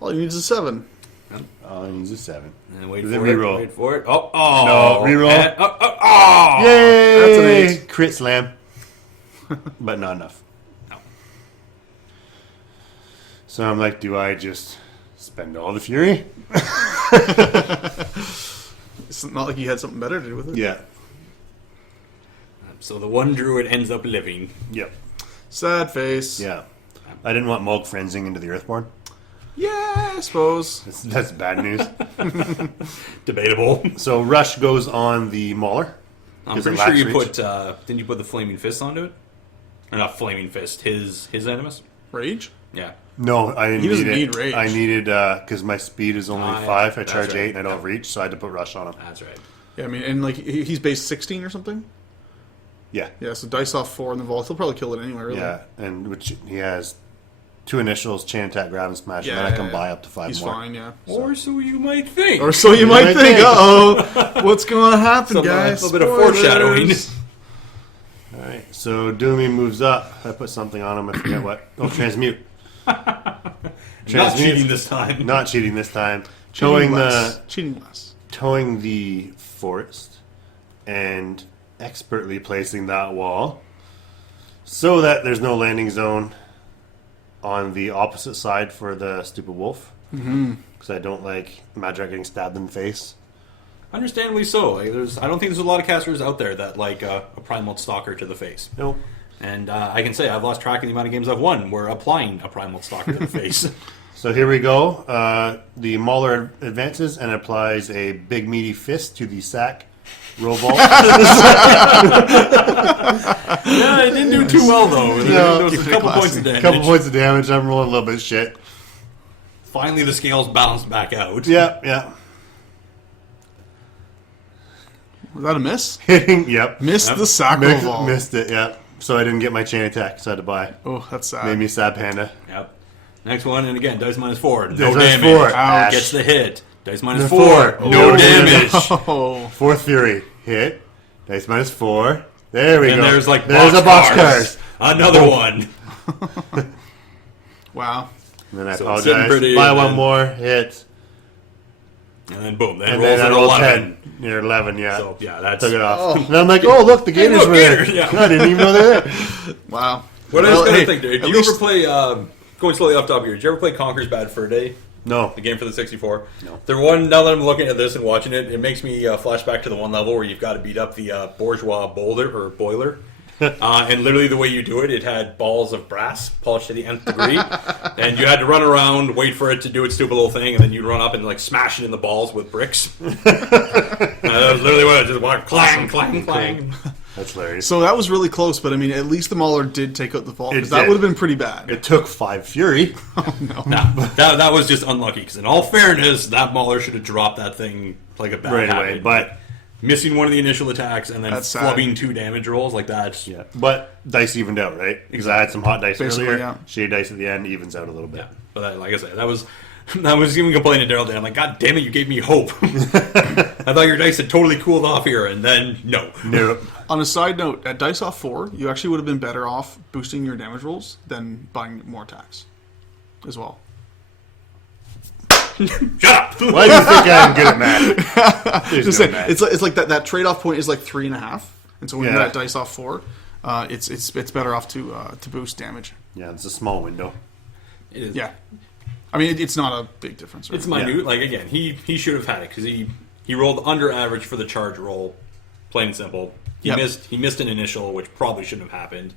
All he needs is 7. Oh, he needs a 7. And wait Is for it it. reroll? Wait for it. Oh, No, reroll. And, oh. Yay! That's an 8. Crit slam. But not enough. No. So I'm like, do I just spend all the fury? It's not like you had something better to do with it. Yeah. So the one druid ends up living. Yep. Sad face. Yeah. I didn't want Mulg frenzing into the Earthborn. Yeah, I suppose. That's bad news. Debatable. So Rush goes on the Mauler. I'm 'Cause it pretty sure lacks you reach. put. Didn't you put the flaming fist onto it? Or not flaming fist. His animus. Rage? Yeah. No, I didn't He doesn't need it. need rage. I needed, because my speed is only Yeah, 5. I that's charge right. 8 and I don't have reach, so I had to put Rush on him. That's right. Yeah, I mean, and like he's base 16 or something? Yeah. Yeah, so dice off 4 in the vault. He'll probably kill it anyway, really. Yeah, and which he has 2 initials, chain attack, grab, and smash, and Yeah, then I can yeah, buy yeah. up to 5 He's more. fine, yeah. Or so you might think. Or so you might might think, think. uh-oh, what's going to happen, Some, guys? a little bit of foreshadowing. Spoilers. Alright, so Doomy moves up. I put something on him, I forget what. Oh, transmute. Not cheating this time. Not cheating this time. Cheating less. Towing the forest and expertly placing that wall so that there's no landing zone on the opposite side for the stupid wolf. Because I don't like Madrak getting stabbed in the face. Understandably so. Like, I don't think there's a lot of casters out there that like a primal stalker to the face. Nope. And I can say I've lost track of the amount of games I've won where applying a primal stalker to the face. So here we go. The Mauler advances and applies a big meaty fist to the sack. Roll vault. Yeah, it didn't do too well though. There was keep a it couple classy. points of damage. Couple points of damage. I'm rolling a little bit of shit. Finally, the scales bounced back out. Yeah. Was that a miss? Hitting. Yep. Missed Yep. the sacral vault. Missed it. Yeah. So I didn't get my chain attack. So I had to buy. Oh, that's sad. Made me sad panda. Yep. Next one, and again, dice minus 4. No Dice minus damage. 4. Ouch. Gets the hit. Dice minus The 4. 4. No Oh. damage. Oh, Fourth Fury. Hit. Dice minus 4. There we And go. there's like there's box a box cars. cars. Another one. wow. And then I So it's sitting apologize. pretty, Buy and one then- more. Hit. And then boom, then And rolls then I at roll 11. 10. You're 11, yeah. So yeah, that's Took it off. Oh. And I'm like, oh, look, the gators look, were there. gators, yeah. I didn't even know they're there. Wow. What Well, I was gonna hey, think, dude. at Do you least- ever play going slowly off top here? Did you ever play Conker's Bad Fur Day? No. The game for the 64. No. The one, now that I'm looking at this and watching it, it makes me flash back to the one level where you've got to beat up the bourgeois boiler. And literally the way you do it, it had balls of brass polished to the nth degree, and you had to run around, wait for it to do its stupid little thing, and then you'd run up and like smash it in the balls with bricks. That was literally what I just walked, clang, clang, clang. That's hilarious. So that was really close, but I mean, at least the Mauler did take out the vault, It because that did. would have been pretty bad. It took 5 Fury. Nah, that was just unlucky, because in all fairness, that Mauler should have dropped that thing like a bad Right habit. away, but missing one of the initial attacks and then That's sad. flubbing 2 damage rolls like that. yeah, but dice evened out, right? Because I had some hot dice Basically, earlier. yeah. Shade dice at the end evens out a little bit. Yeah, but that, like I said, I was even complaining to Darrell. I'm like, God damn it, you gave me hope. I thought your dice had totally cooled off here, and then no. Nope. On a side note, at dice off 4, you actually would have been better off boosting your damage rolls than buying more attacks as well. Shut up. Why do you think I'm good at math? There's Just no saying, math. it's like that trade off point is like 3.5, and so when you're Yeah. at dice off 4, it's better off to boost damage. Yeah, it's a small window. It is. Yeah, I mean it's not a big difference. Right? It's minute. Like again, he should have had it because he rolled under average for the charge roll, plain and simple. He Yep. missed an initial, which probably shouldn't have happened.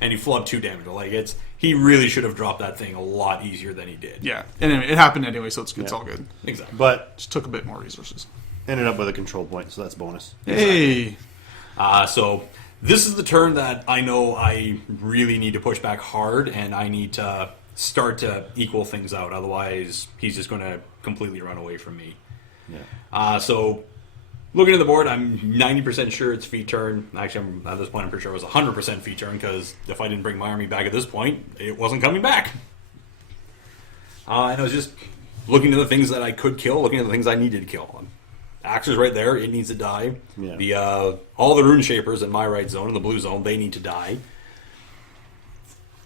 and he flubbed 2 damage. Like he really should have dropped that thing a lot easier than he did. Yeah, and anyway, it happened anyway, so it's all good. Exactly. But Just took a bit more resources. ended up with a control point, so that's bonus. Hey, So this is the turn that I know I really need to push back hard, and I need to start to equal things out. Otherwise, he's just going to completely run away from me. Yeah. So looking at the board, I'm 90% sure it's feet turn. Actually, at this point, I'm pretty sure it was 100% feet turn, because if I didn't bring my army back at this point, it wasn't coming back. And I was just looking at the things that I could kill, looking at the things I needed to kill. Axer's right there, it needs to die. Yeah. All the rune shapers in my right zone, in the blue zone, they need to die.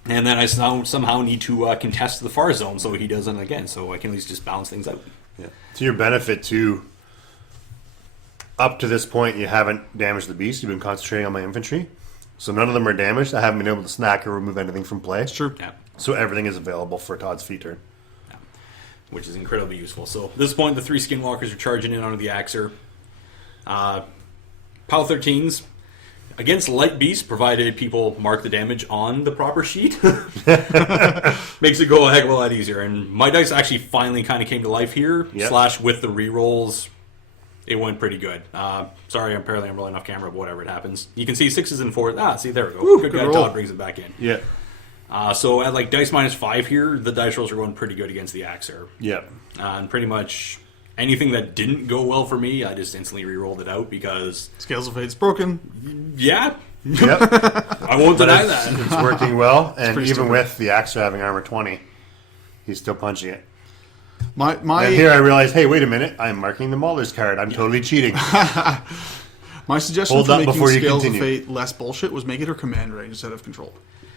And then I somehow need to contest the far zone so he doesn't again, so I can at least just balance things out. Yeah. To your benefit, too, up to this point, you haven't damaged the beast. You've been concentrating on my infantry. So none of them are damaged. I haven't been able to snack or remove anything from play. true. Yeah. So everything is available for Todd's feet turn. Which is incredibly useful. So at this point, the 3 skinwalkers are charging in onto the Axer. POW 13s against light beasts, provided people mark the damage on the proper sheet, makes it go a heck of a lot easier. And my dice actually finally kind of came to life here. Yep. / with the rerolls, it went pretty good. Sorry, apparently I'm rolling off camera, but whatever, it happens. You can see 6s and 4s. See, there we go. Woo, good good guy. roll. Todd brings it back in. Yeah. So at like dice -5 here, the dice rolls are going pretty good against the Axer. Yeah. And pretty much anything that didn't go well for me, I just instantly re-rolled it out because... Scales of Fate's broken. Yeah. Yep. I won't deny it's, that. it's working well, and pretty even stupid. with the Axer having armor 20, he's still punching it. My And here I realize, hey, wait a minute, I'm marking the Mauler's card. I'm totally cheating. my suggestion Hold for up making before you Scales of continue. Fate less bullshit was make it her command range instead of control.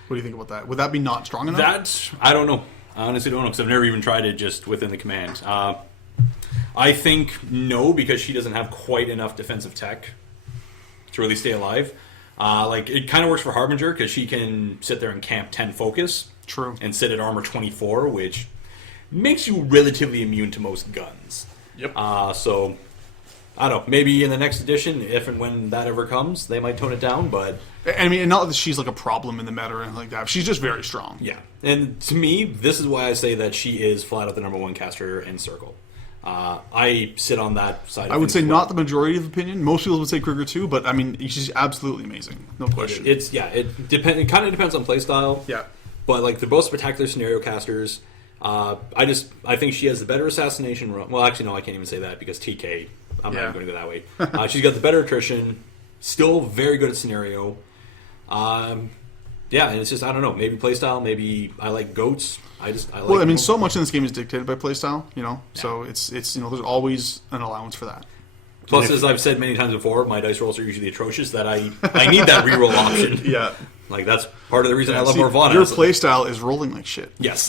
What do you think about that? Would that be not strong enough? That, I don't know. I honestly don't know because I've never even tried it just within the command. I think no, because she doesn't have quite enough defensive tech to really stay alive. Like, it kind of works for Harbinger because she can sit there and camp 10 focus. True. And sit at armor 24, which makes you relatively immune to most guns. Yep. So, I don't know. Maybe in the next edition, if and when that ever comes, they might tone it down, but... I mean, not that she's like a problem in the meta or anything like that. She's just very strong. Yeah. And to me, this is why I say that she is flat out the #1 caster in Circle. I sit on that side of I would things say as well. not the majority of opinion. Most people would say Kruger too, but I mean, she's absolutely amazing. No question. It kind of depends on playstyle. Yeah. But like they're both spectacular scenario casters. I think she has the better assassination run. Well, actually, no, I can't even say that because TK. I'm not even going to go that way. She's got the better attrition. Still very good at scenario. Yeah, and it's just I don't know. Maybe playstyle. Maybe I like goats. I like. Well, I mean, so much in this game is dictated by playstyle, you know. Yeah. So it's there's always an allowance for that. Plus, as I've said many times before, my dice rolls are usually atrocious. That I need that reroll option. Yeah. Like that's part of the reason I love Morvhana. Your playstyle is rolling like shit. Yes.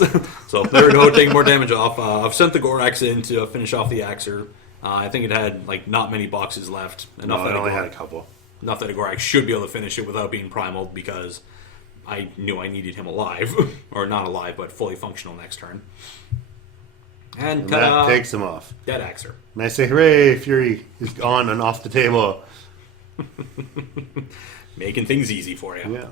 So there we go, taking more damage off. I've sent the Gorax in to finish off the Axer. I think it had like not many boxes left. Enough that it only had a couple. Enough that a Gorax should be able to finish it without being primal because I knew I needed him alive. Or not alive, but fully functional next turn. And that takes him off. Dead Axer. And I say, hooray, Fury is gone and off the table. Making things easy for you. Yeah.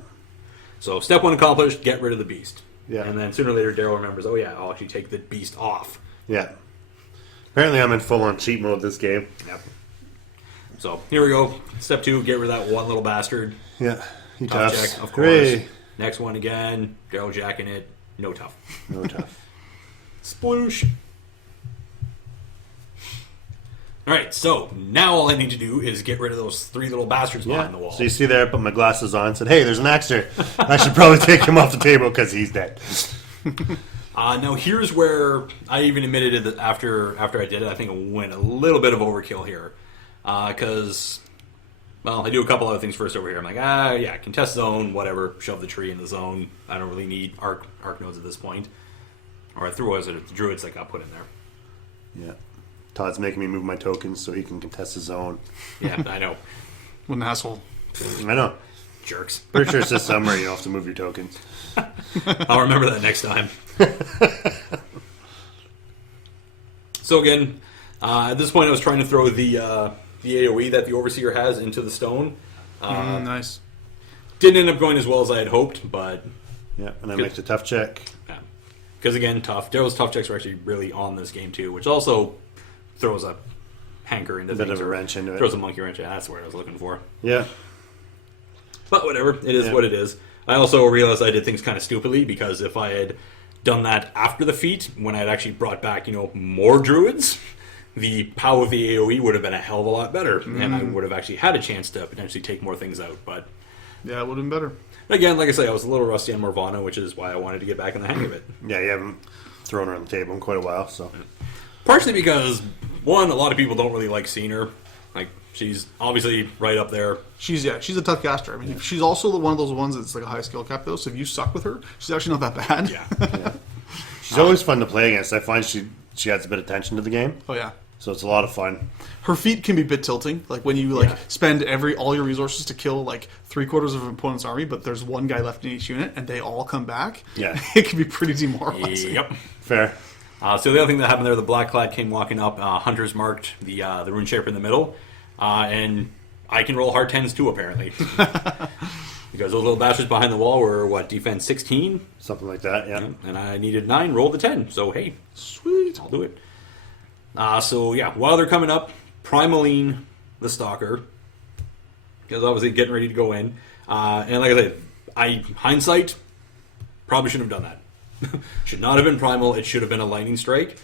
So step 1 accomplished, get rid of the beast. Yeah. And then sooner or later Darrell remembers, oh yeah, I'll actually take the beast off. Yeah. Apparently I'm in full-on cheat mode this game. Yep. So here we go. Step 2, get rid of that one little bastard. Yeah. He Tough toughs. check, of course. Hooray. Next one again. Darrell jacking it. No tough. No tough. Sploosh. Alright, so now all I need to do is get rid of those 3 little bastards behind the wall. So you see there, I put my glasses on and said, hey, there's an Axer. I should probably take him off the table because he's dead. Now here's where I even admitted it that after I did it, I think it went a little bit of overkill here. Because, well, I do a couple other things first over here. I'm like, yeah, contest zone, whatever, shove the tree in the zone. I don't really need arc nodes at this point. Or I threw the druids that got put in there. Yeah. Todd's making me move my tokens so he can contest his own. Yeah, I know. What an asshole. I know. Jerks. Pretty sure it says somewhere you don't have to move your tokens. I'll remember that next time. So again, at this point I was trying to throw the AoE that the Overseer has into the stone. Nice. Didn't end up going as well as I had hoped, but Yeah, and I make the tough check. because again, Darrell's tough checks are actually really on this game too, which also throws a hanker into A bit things, of a or wrench into it. throws a monkey wrench. Yeah, that's what I was looking for. Yeah. But whatever, it is Yeah. what it is. I also realized I did things kind of stupidly, because if I had done that after the feat, when I'd actually brought back, more druids, the power of the AoE would have been a hell of a lot better, and I would have actually had a chance to potentially take more things out. But Yeah, it would have been better. again, like I say, I was a little rusty on Morvhana, which is why I wanted to get back in the hang of it. Yeah, you haven't thrown her on the table in quite a while, so. Partially because, one, a lot of people don't really like seeing her. Like, she's obviously right up there. She's a tough caster. I mean, she's also one of those ones that's like a high skill cap though. So if you suck with her, she's actually not that bad. Yeah. She's always fun to play against. I find she adds a bit of tension to the game, Oh yeah. so it's a lot of fun. Her feat can be a bit tilting, like when you spend all your resources to kill like 3/4 of an opponent's army, but there's one guy left in each unit, and they all come back. Yeah. It can be pretty demoralizing. Yep. Fair. So the other thing that happened there, the Blackclad came walking up. Hunters marked the Rune Shaper in the middle, and I can roll hard 10s too, apparently. Because those little bastards behind the wall were, defense 16? Something like that, yeah. And I needed 9, rolled a 10. So, hey, Sweet. I'll do it. While they're coming up, primaling the Stalker, because obviously getting ready to go in. And like I said, hindsight, probably shouldn't have done that. Should not have been primal. It should have been a lightning strike,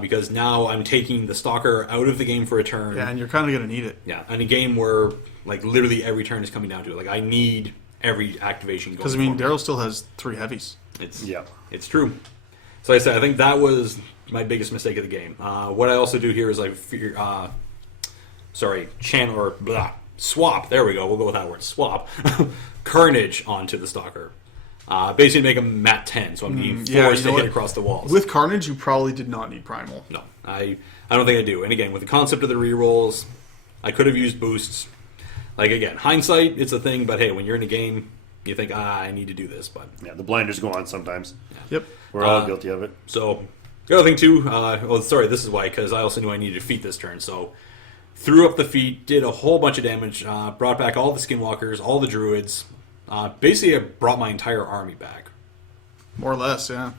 because now I'm taking the Stalker out of the game for a turn. Yeah, and you're kind of gonna need it. Yeah, in a game where literally every turn is coming down to it. Like, I need every activation going. Because I mean, Darrell still has 3 heavies. It's true. So like I said, I think that was my biggest mistake of the game. What I also do here is channel or swap. There we go. We'll go with that word. Swap Carnage onto the Stalker. Basically make him mat 10, so I'm being forced to hit across the walls. With Carnage, you probably did not need Primal. No, I don't think I do. And again, with the concept of the rerolls, I could have used boosts. Like, again, hindsight, it's a thing, but hey, when you're in a game, you think, I need to do this. But Yeah, the blinders go on sometimes. Yep. We're all guilty of it. So, the other thing too, this is why, because I also knew I needed to feat this turn. So, threw up the feat, did a whole bunch of damage, brought back all the Skinwalkers, all the Druids. Basically, I brought my entire army back. More or less, yeah.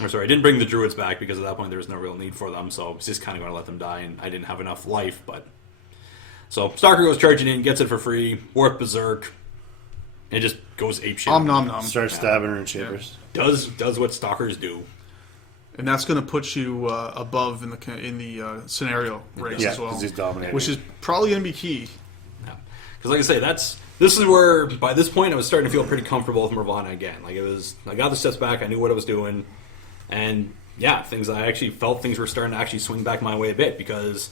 Or sorry, I didn't bring the Druids back because at that point there was no real need for them, so I was just kind of going to let them die, and I didn't have enough life. But so Stalker goes charging in, gets it for free, Warp Berserk, and just goes apeshit. Om nom nom. Start stabbing Rune Shapers. Does what Stalkers do. And that's going to put you above in the scenario race Yeah, as well, because he's dominating. which is probably going to be key. Because like I say, this is where by this point I was starting to feel pretty comfortable with Morvhana again. Like, I got the steps back, I knew what I was doing, and yeah, I actually felt things were starting to actually swing back my way a bit, because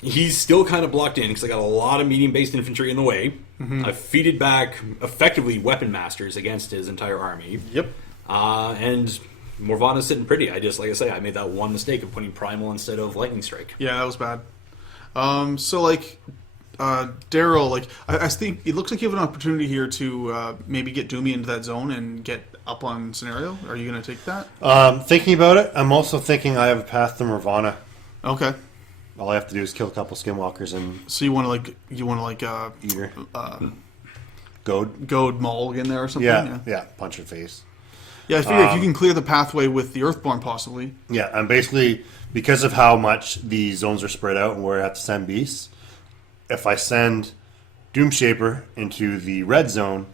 he's still kind of blocked in because I got a lot of medium-based infantry in the way. Mm-hmm. I've feeded back effectively weapon masters against his entire army. Yep. And Morvhana's sitting pretty. I made that one mistake of putting Primal instead of Lightning Strike. Yeah, that was bad. Darrell, I think it looks like you have an opportunity here to maybe get Doomy into that zone and get up on scenario. Are you going to take that? Thinking about it, I'm also thinking I have a path to Morvhana. Okay. All I have to do is kill a couple Skinwalkers and So you want to eat her. Goad. goad Maul in there or something? Yeah, punch her face. Yeah, I figure if you can clear the pathway with the Earthborn, possibly. Yeah, and basically, because of how much the zones are spread out and where I have to send beasts, if I send Doomshaper into the red zone,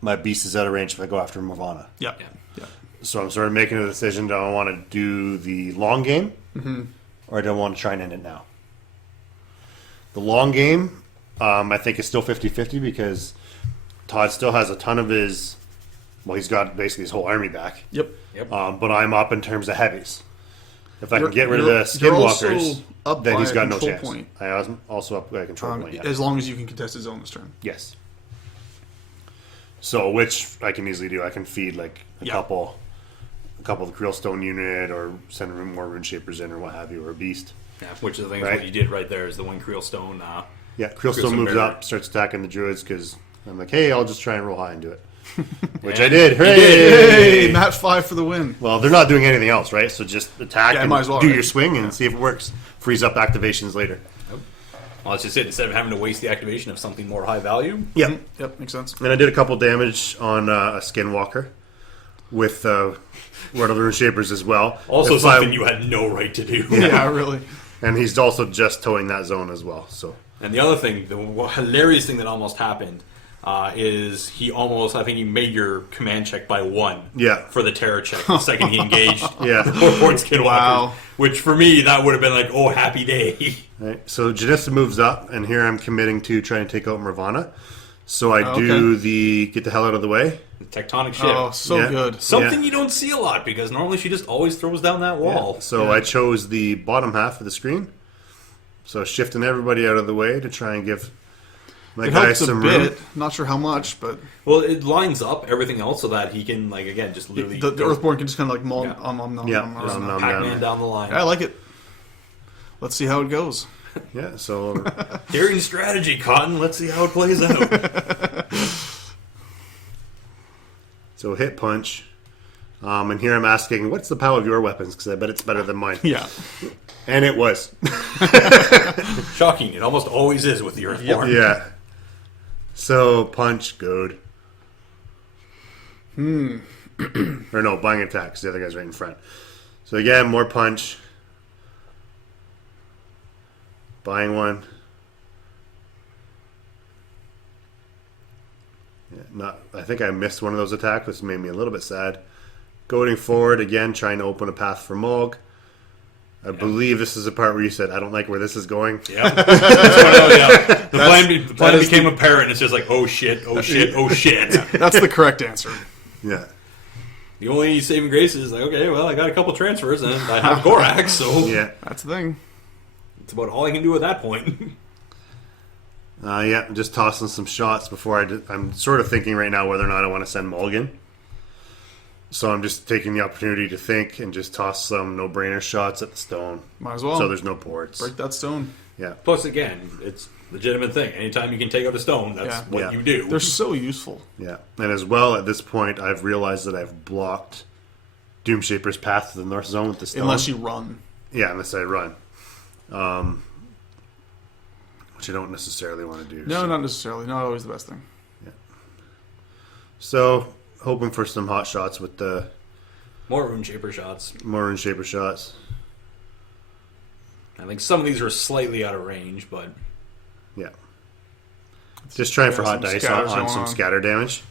my beast is out of range if I go after Morvhana. Yeah. So I'm sort of making a decision: do I want to do the long game, or do I want to try and end it now? The long game, I think, is still 50-50 because Todd still has a ton of his... Well, he's got basically his whole army back. Yep. But I'm up in terms of heavies. If I can You're- get rid of you're- the you're also Skinwalkers, up then by he's a got no control chance. point. I am also up by a control point. Yeah. As long as you can contest his zone this turn. Yes. So, which I can easily do. I can feed a couple of the Creelstone unit, or send more Rune Shapers in, or what have you, or a beast. Yeah, which is the thing Right. what you did right there is the one Creelstone. Yeah, Creelstone moves up, starts attacking the Druids because I'm like, hey, I'll just try and roll high and do it. Which I did. Hooray! Hey, Matt 5 for the win. Well, they're not doing anything else, right? So just attack and might as well, do right? your swing and see if it works. Freeze up activations later. Well, that's just it. Instead of having to waste the activation of something more high value. Yeah. Yep, makes sense. And I did a couple damage on a Skinwalker with Rune Shapers as well. Also something you had no right to do. Yeah, really. And he's also just towing that zone as well. So. And the other thing, the hilarious thing that almost happened is he almost, I think he made your command check by 1 for the terror check the second he engaged the Port Skinwalkers. Wow. Which for me, that would have been like, oh, happy day. Right. So Janissa moves up, and here I'm committing to trying to take out Morvhana. So I do the get the hell out of the way. The tectonic shift. Oh, so good. Something you don't see a lot, because normally she just always throws down that wall. Yeah. So I chose the bottom half of the screen. So shifting everybody out of the way to try and give my guys some room. It helps a bit. Not sure how much, but... Well, it lines up everything else so that he can, like, again, just literally... The Earthborn can just kind of like mull Pac-Man down the line. I like it. Let's see how it goes. Yeah, so... Daring strategy, Cotton. Let's see how it plays out. So hit punch. And here I'm asking, what's the power of your weapons? Because I bet it's better than mine. Yeah. And it was. Shocking. It almost always is with the Earthborn. Yeah. So, punch, goad. Or no, buying attack, because the other guy's right in front. So again, more punch. Buying one. Yeah, I think I missed one of those attacks, which made me a little bit sad. Going forward, again, trying to open a path for Morg. I believe this is the part where you said, I don't like where this is going. Yeah. The plan became apparent. It's just like, oh shit, oh shit, oh shit. That's the correct answer. Yeah. The only saving grace is like, okay, well, I got a couple transfers and I have Gorax, so yeah, that's the thing. It's about all I can do at that point. Yeah, just tossing some shots before I'm sort of thinking right now whether or not I want to send Mulligan. So I'm just taking the opportunity to think and just toss some no-brainer shots at the stone. Might as well. So there's no ports. Break that stone. Yeah. Plus, again, it's a legitimate thing. Anytime you can take out a stone, that's what you do. They're so useful. Yeah. And as well, at this point, I've realized that I've blocked Doomshaper's path to the north zone with the stone. Unless you run. Yeah, unless I run. Which I don't necessarily want to do. No, not necessarily. Not always the best thing. Yeah. So... hoping for some hot shots with the... More Rune Shaper shots. More Rune Shaper shots. I think some of these are slightly out of range, but... Yeah. Just trying for hot dice on some scatter damage.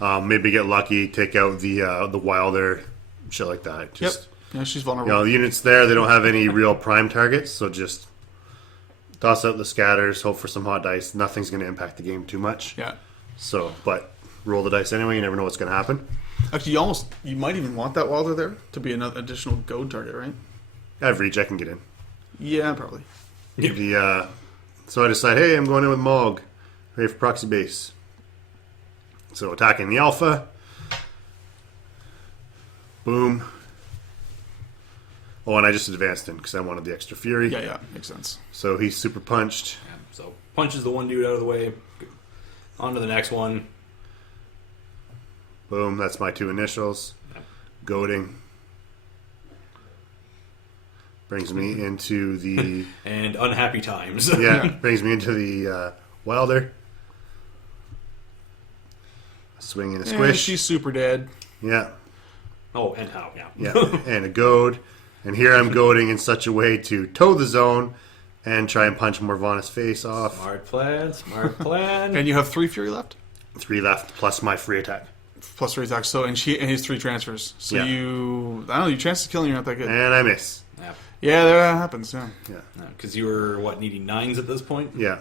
Maybe get lucky, take out the Wilder, shit like that. Just, Yeah, she's vulnerable. You know, the units there, they don't have any real prime targets, so just toss out the scatters, hope for some hot dice. Nothing's going to impact the game too much. Yeah. So, but... roll the dice anyway. You never know what's going to happen. Actually, you might even want that Wilder there to be another additional goad target, right? I have reach. I can get in. Yeah, probably. So I decide, hey, I'm going in with Mog. Ready for proxy base. So attacking the Alpha. Boom. Oh, and I just advanced him because I wanted the extra fury. Yeah, makes sense. So he's super punched. Yeah, so punches the one dude out of the way. On to the next one. Boom, that's my 2 initials. Yep. Goading. Brings me into the... and unhappy times. Yeah, brings me into the Wilder. Swing and a squish. And she's super dead. Yeah. Oh, and how, Yeah, and a goad. And here I'm goading in such a way to toe the zone and try and punch Morvhana's face off. Smart plan, smart plan. And you have 3 fury left? 3 left, plus my free attack. Plus 3 attacks. So, and he's 3 transfers. So I don't know, your chances of killing are not that good. And I miss. Yeah, that happens, yeah. Because you were, needing 9s at this point? Yeah.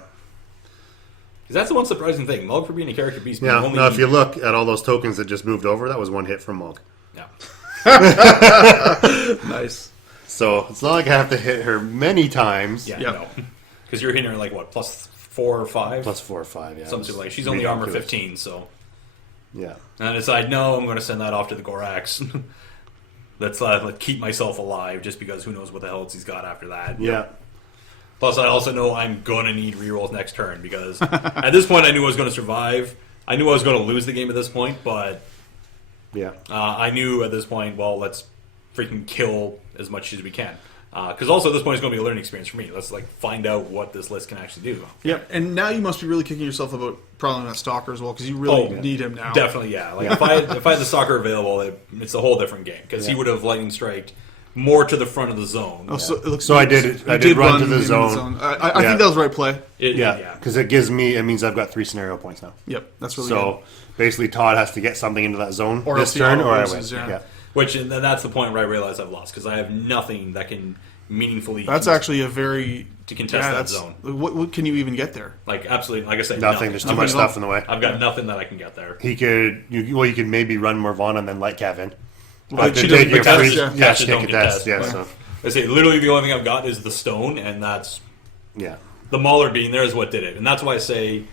Because that's the one surprising thing. Mog, for being a character beast... Yeah, now if you look at all those tokens that just moved over, that was 1 hit from Mog. Yeah. Nice. So, it's not like I have to hit her many times. Yeah, no. Because you're hitting her like, what, plus 4 or 5? Plus 4 or 5, yeah. Something like she's only armor 15, so... Yeah. And I decide, no, I'm going to send that off to the Gorax. Let's keep myself alive, just because who knows what the hell else he's got after that. Yeah. Plus, I also know I'm going to need rerolls next turn, because at this point I knew I was going to survive. I knew I was going to lose the game at this point, but yeah, I knew at this point, well, let's freaking kill as much as we can. Because also at this point it's going to be a learning experience for me. Let's like find out what this list can actually do. Yep. And now you must be really kicking yourself about probably that Stalker as well, because you really need him now. Definitely, yeah. Like if I had the Stalker available, it's a whole different game because he would have lightning striked more to the front of the zone. Oh, so it looks So I did run to the zone. I think that was the right play. Yeah, because it means I've got 3 scenario points now. Yep, that's really So basically, Todd has to get something into that zone Or this else he turn, or I win. auto-loses, yeah. Yeah. Which and that's the point where I realize I've lost because I have nothing that can meaningfully. That's actually a very to contest that zone. What can you even get there? Like absolutely, like I said, Nothing. There's too much stuff in the way. I've got nothing that I can get there. You can maybe run Morvhana and then light Cav in. Well, To she take doesn't your contest, free, yeah. yeah, She she don't can't contest. contest, Yeah, yeah. so I say literally the only thing I've got is the stone, and that's yeah. the Mauler being there is what did it, and that's why I say.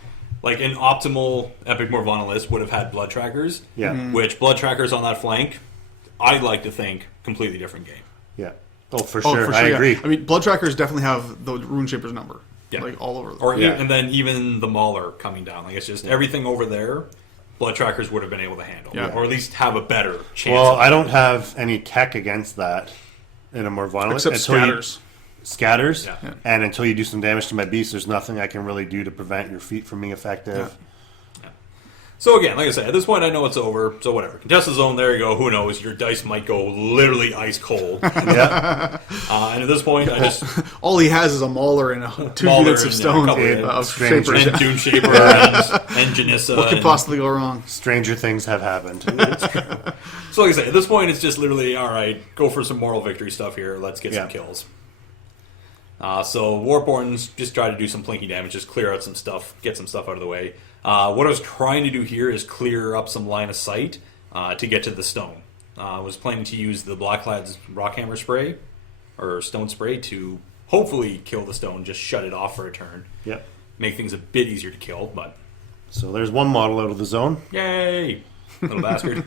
Like an optimal Epic Morvhana list would have had blood trackers, Yeah. which blood trackers on that flank, I'd like to think completely different game. Yeah. Oh, for sure. I yeah. agree. I mean, Blood Trackers definitely have the Rune Shaper's number. Yeah. Like all over. Or Yeah. and then even the Mauler coming down, like it's just everything over there. Blood trackers would have been able to handle, Yeah. or at least have a better chance. Well, of I don't have any tech against that in a Morvhana list. Except Until Scatters. Scatters. Yeah. Yeah. And until you do some damage to my beast, there's nothing I can really do to prevent your feat from being effective. Yeah. So again, like I said, at this point I know it's over. So whatever, contest the zone. There you go. Who knows? Your dice might go literally ice cold. Yeah. And at this point, I just All he has is a Mauler and 2 Mauler units of and, stone couple of strange- Shapers. and Dune Shaper and Janissa. What could and- possibly go wrong? Stranger things have happened. So like I say, at this point it's just literally all right. Go for some moral victory stuff here. Let's get some Yeah. kills. So Warborns just try to do some plinky damage, just clear out some stuff, get some stuff out of the way. What I was trying to do here is clear up some line of sight to get to the stone. I was planning to use the Blacklad's Rockhammer spray or stone spray to hopefully kill the stone, just shut it off for a turn, Yep. make things a bit easier to kill. But So there's one model out of the zone. yay, little bastard!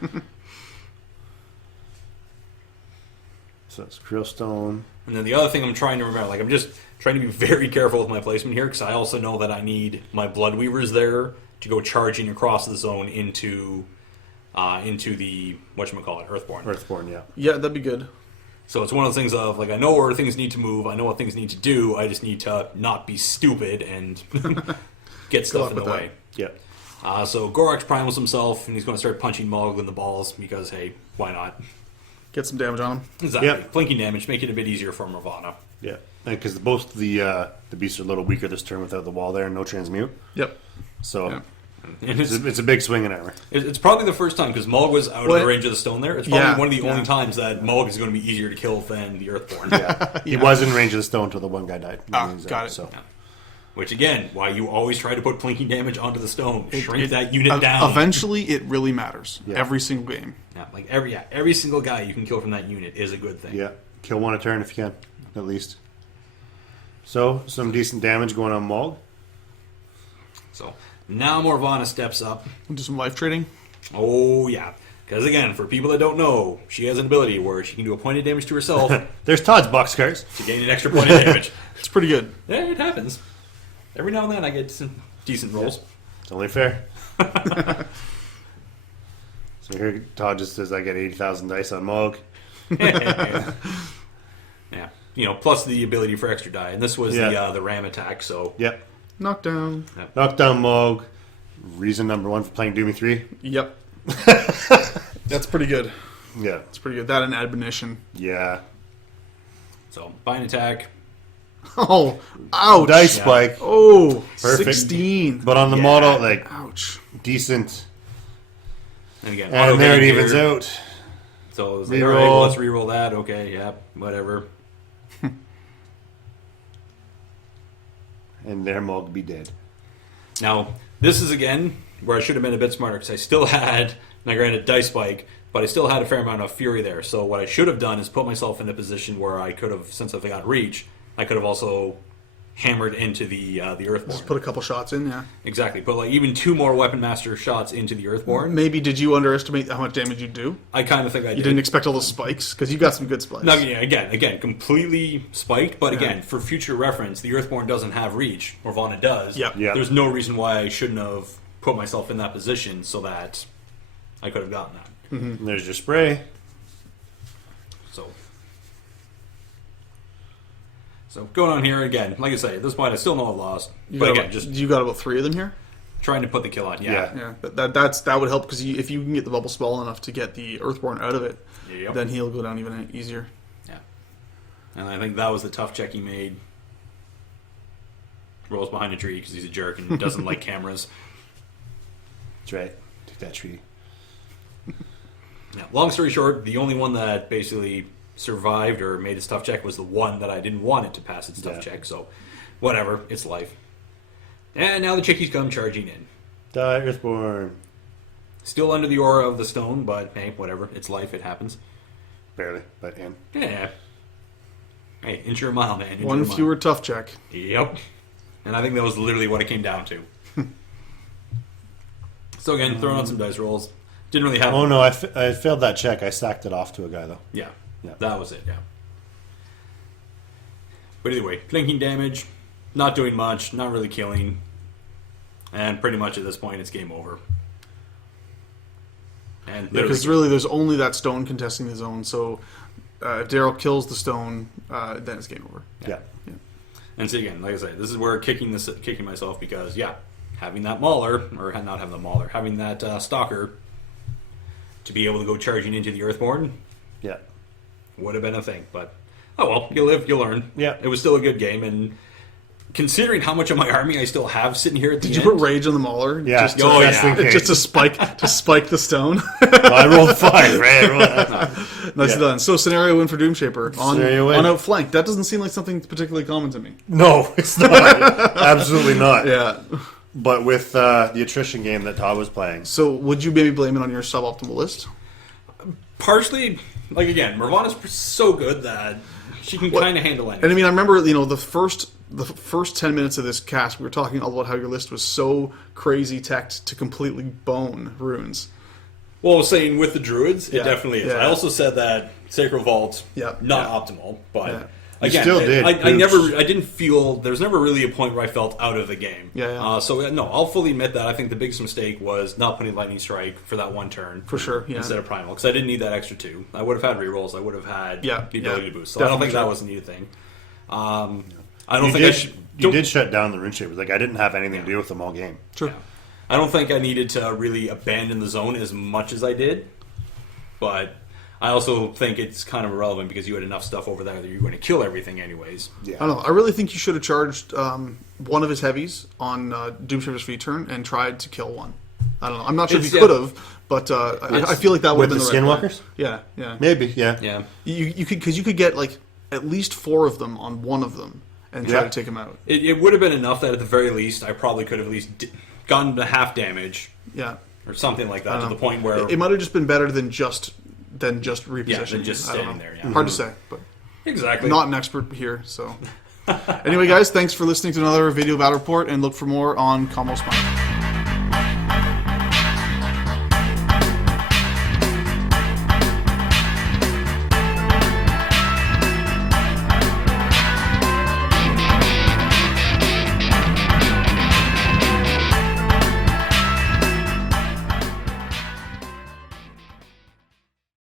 So it's Krillstone. And then the other thing I'm trying to remember, like I'm just trying to be very careful with my placement here because I also know that I need my Bloodweavers there to go charging across the zone into the whatchamacallit, Earthborn. Earthborn, yeah. Yeah, that'd be good. So it's one of those things of like I know where things need to move, I know what things need to do. I just need to not be stupid and get stuff luck in the with that. way. Yep. So Gorax primals himself and he's going to start punching Mogg in the balls because hey, why not? Get some damage on him. Exactly. Yep. Flanking damage, make it a bit easier for Morvhana. Yeah. Because both the beasts are a little weaker this turn without the wall there and no transmute. Yep. So Yeah. And it's a big swing in armor. It's probably the first time because Mulg was out of Well, the range of the stone there. It's probably yeah, one of the yeah. only times that Mulg is going to be easier to kill than the Earthborn. Yeah. He was in range of the stone until the one guy died. Got it. So. Yeah. Which again, why you always try to put plinking damage onto the stone. Shrink that unit Ev- down. Eventually, it really matters. Yeah. Every single game. Yeah, like every single guy you can kill from that unit is a good thing. Yeah. Kill one a turn if you can, at least. So, some decent damage going on Mulg. So now Morvhana steps up. Do some life trading. Oh yeah. Because again, for people that don't know, she has an ability where she can do a point of damage to herself There's Todd's boxcars. to gain an extra point of damage. It's pretty good. Yeah, it happens. Every now and then I get some decent rolls. It's only fair. So here Todd just says I get 80,000 dice on Mulg. Yeah, plus the ability for extra die, and this was Yeah. the ram attack. So Yep. Knockdown. Knockdown Mulg. Reason number one for playing Doomy 3. Yep. That's pretty good. Yeah. It's pretty good. That and admonition. Yeah. so bind attack. Oh, ouch. Dice Yeah. spike. Oh, Perfect. 16. But on the Yeah. model, like, Ouch. decent. And again, And auto there it hitting evens here. out. So it was like, all Reroll. right, well, let's reroll that. Okay, yeah, whatever. And there Mulg be dead. Now this is again where I should have been a bit smarter because I still had, now granted, dice spike, but I still had a fair amount of fury there. So what I should have done is put myself in a position where I could have, since I got reach, I could have also hammered into the Earthborn. Just put a couple shots in, yeah. Exactly, put like even 2 more Weapon Master shots into the Earthborn. Maybe did you underestimate how much damage you'd do? I kind of think I You did. didn't expect all those spikes? Because you got some good spikes. No, yeah, again, completely spiked. But again, for future reference, the Earthborn doesn't have reach. Morvhana does. Yep. Yeah. There's no reason why I shouldn't have put myself in that position so that I could have gotten that. And there's your spray. So So going on here again, like I say, at this point I still know I've lost. You But got again, about, just you got about 3 of them here. trying to put the kill on. Yeah. Yeah, but that would help because if you can get the bubble small enough to get the Earthborn out of it, Yep. then he'll go down even easier. Yeah. And I think that was the tough check he made. Rolls behind a tree because he's a jerk and doesn't like cameras. That's right. Take that tree. Yeah. Long story short, the only one that basically survived or made its tough check was the one that I didn't want it to pass its tough check. So, whatever. It's life. And now the chickies come charging in. Die, Earthborn. Still under the aura of the stone, but hey, whatever. It's life. It happens. Barely, but in. Yeah. Hey, inch or a mile, man. Inch or One a mile. fewer tough check. Yep. And I think that was literally what it came down to. So again, throwing out some dice rolls. Didn't really have... Oh no, I failed that check. I sacked it off to a guy though. Yeah. Yeah. That was it, yeah. But either way, clinking damage, not doing much, not really killing. And pretty much at this point, it's game over. And Because really, there's only that stone contesting the zone. So if Darrell kills the stone, then it's game over. Yeah. And so again, like I say, this is where kicking myself because having that mauler or not having the mauler, having that stalker to be able to go charging into the Earthborn Yeah. would have been a thing. But oh well, you live, you learn. Yeah. It was still a good game, and considering how much of my army I still have sitting here at the Did end, you put rage on the mauler? Yeah. Just to, just in case. just to spike the stone. Well, I rolled 5, right? Nicely done. So scenario win for Doomshaper on Scenario win. outflank. That doesn't seem like something particularly common to me. No, it's not. Absolutely not. Yeah. But with the attrition game that Todd was playing. So would you maybe blame it on your suboptimal list? partially, like again, Morvhana's so good that she can kind of handle anything. And I mean, I remember, the first 10 minutes of this cast, we were talking all about how your list was so crazy teched to completely bone runes. Well, I was saying with the druids, it Yeah, definitely is. yeah. I also said that Sacred Vault, Yeah, not yeah. optimal, but Yeah. again, still did. I didn't feel there's never really a point where I felt out of the game. Yeah, yeah. So no, I'll fully admit that I think the biggest mistake was not putting Lightning Strike for that one turn For sure, yeah. instead of Primal because I didn't need that extra 2. I would have had rerolls. I would have had Yeah, the ability yeah. to boost. So I don't think Definitely that was a needed thing. I don't You think I did, should. you did shut down the Rune Shapers. Like, I didn't have anything to do with them all game. Sure. I don't think I needed to really abandon the zone as much as I did, but I also think it's kind of irrelevant because you had enough stuff over there that you're going to kill everything anyways. Yeah. I don't know. I really think you should have charged one of his heavies on Doomshaper's free turn and tried to kill one. I don't know. I'm not sure if you could have, but I feel like that would have With been the the right play. Skinwalkers? Yeah, yeah. Maybe, yeah. Yeah. You could, because you could get like at least 4 of them on one of them and try Yeah. to take them out. It would have been enough that at the very least I probably could have at least gotten to half damage Yeah. or something like that to know. the point where It might have just been better than just repositioning. Yeah, than just I don't standing know. there, yeah. Hard to say, but exactly. not an expert here. So anyway, guys, thanks for listening to another video battle report, and look for more on Combo Smile.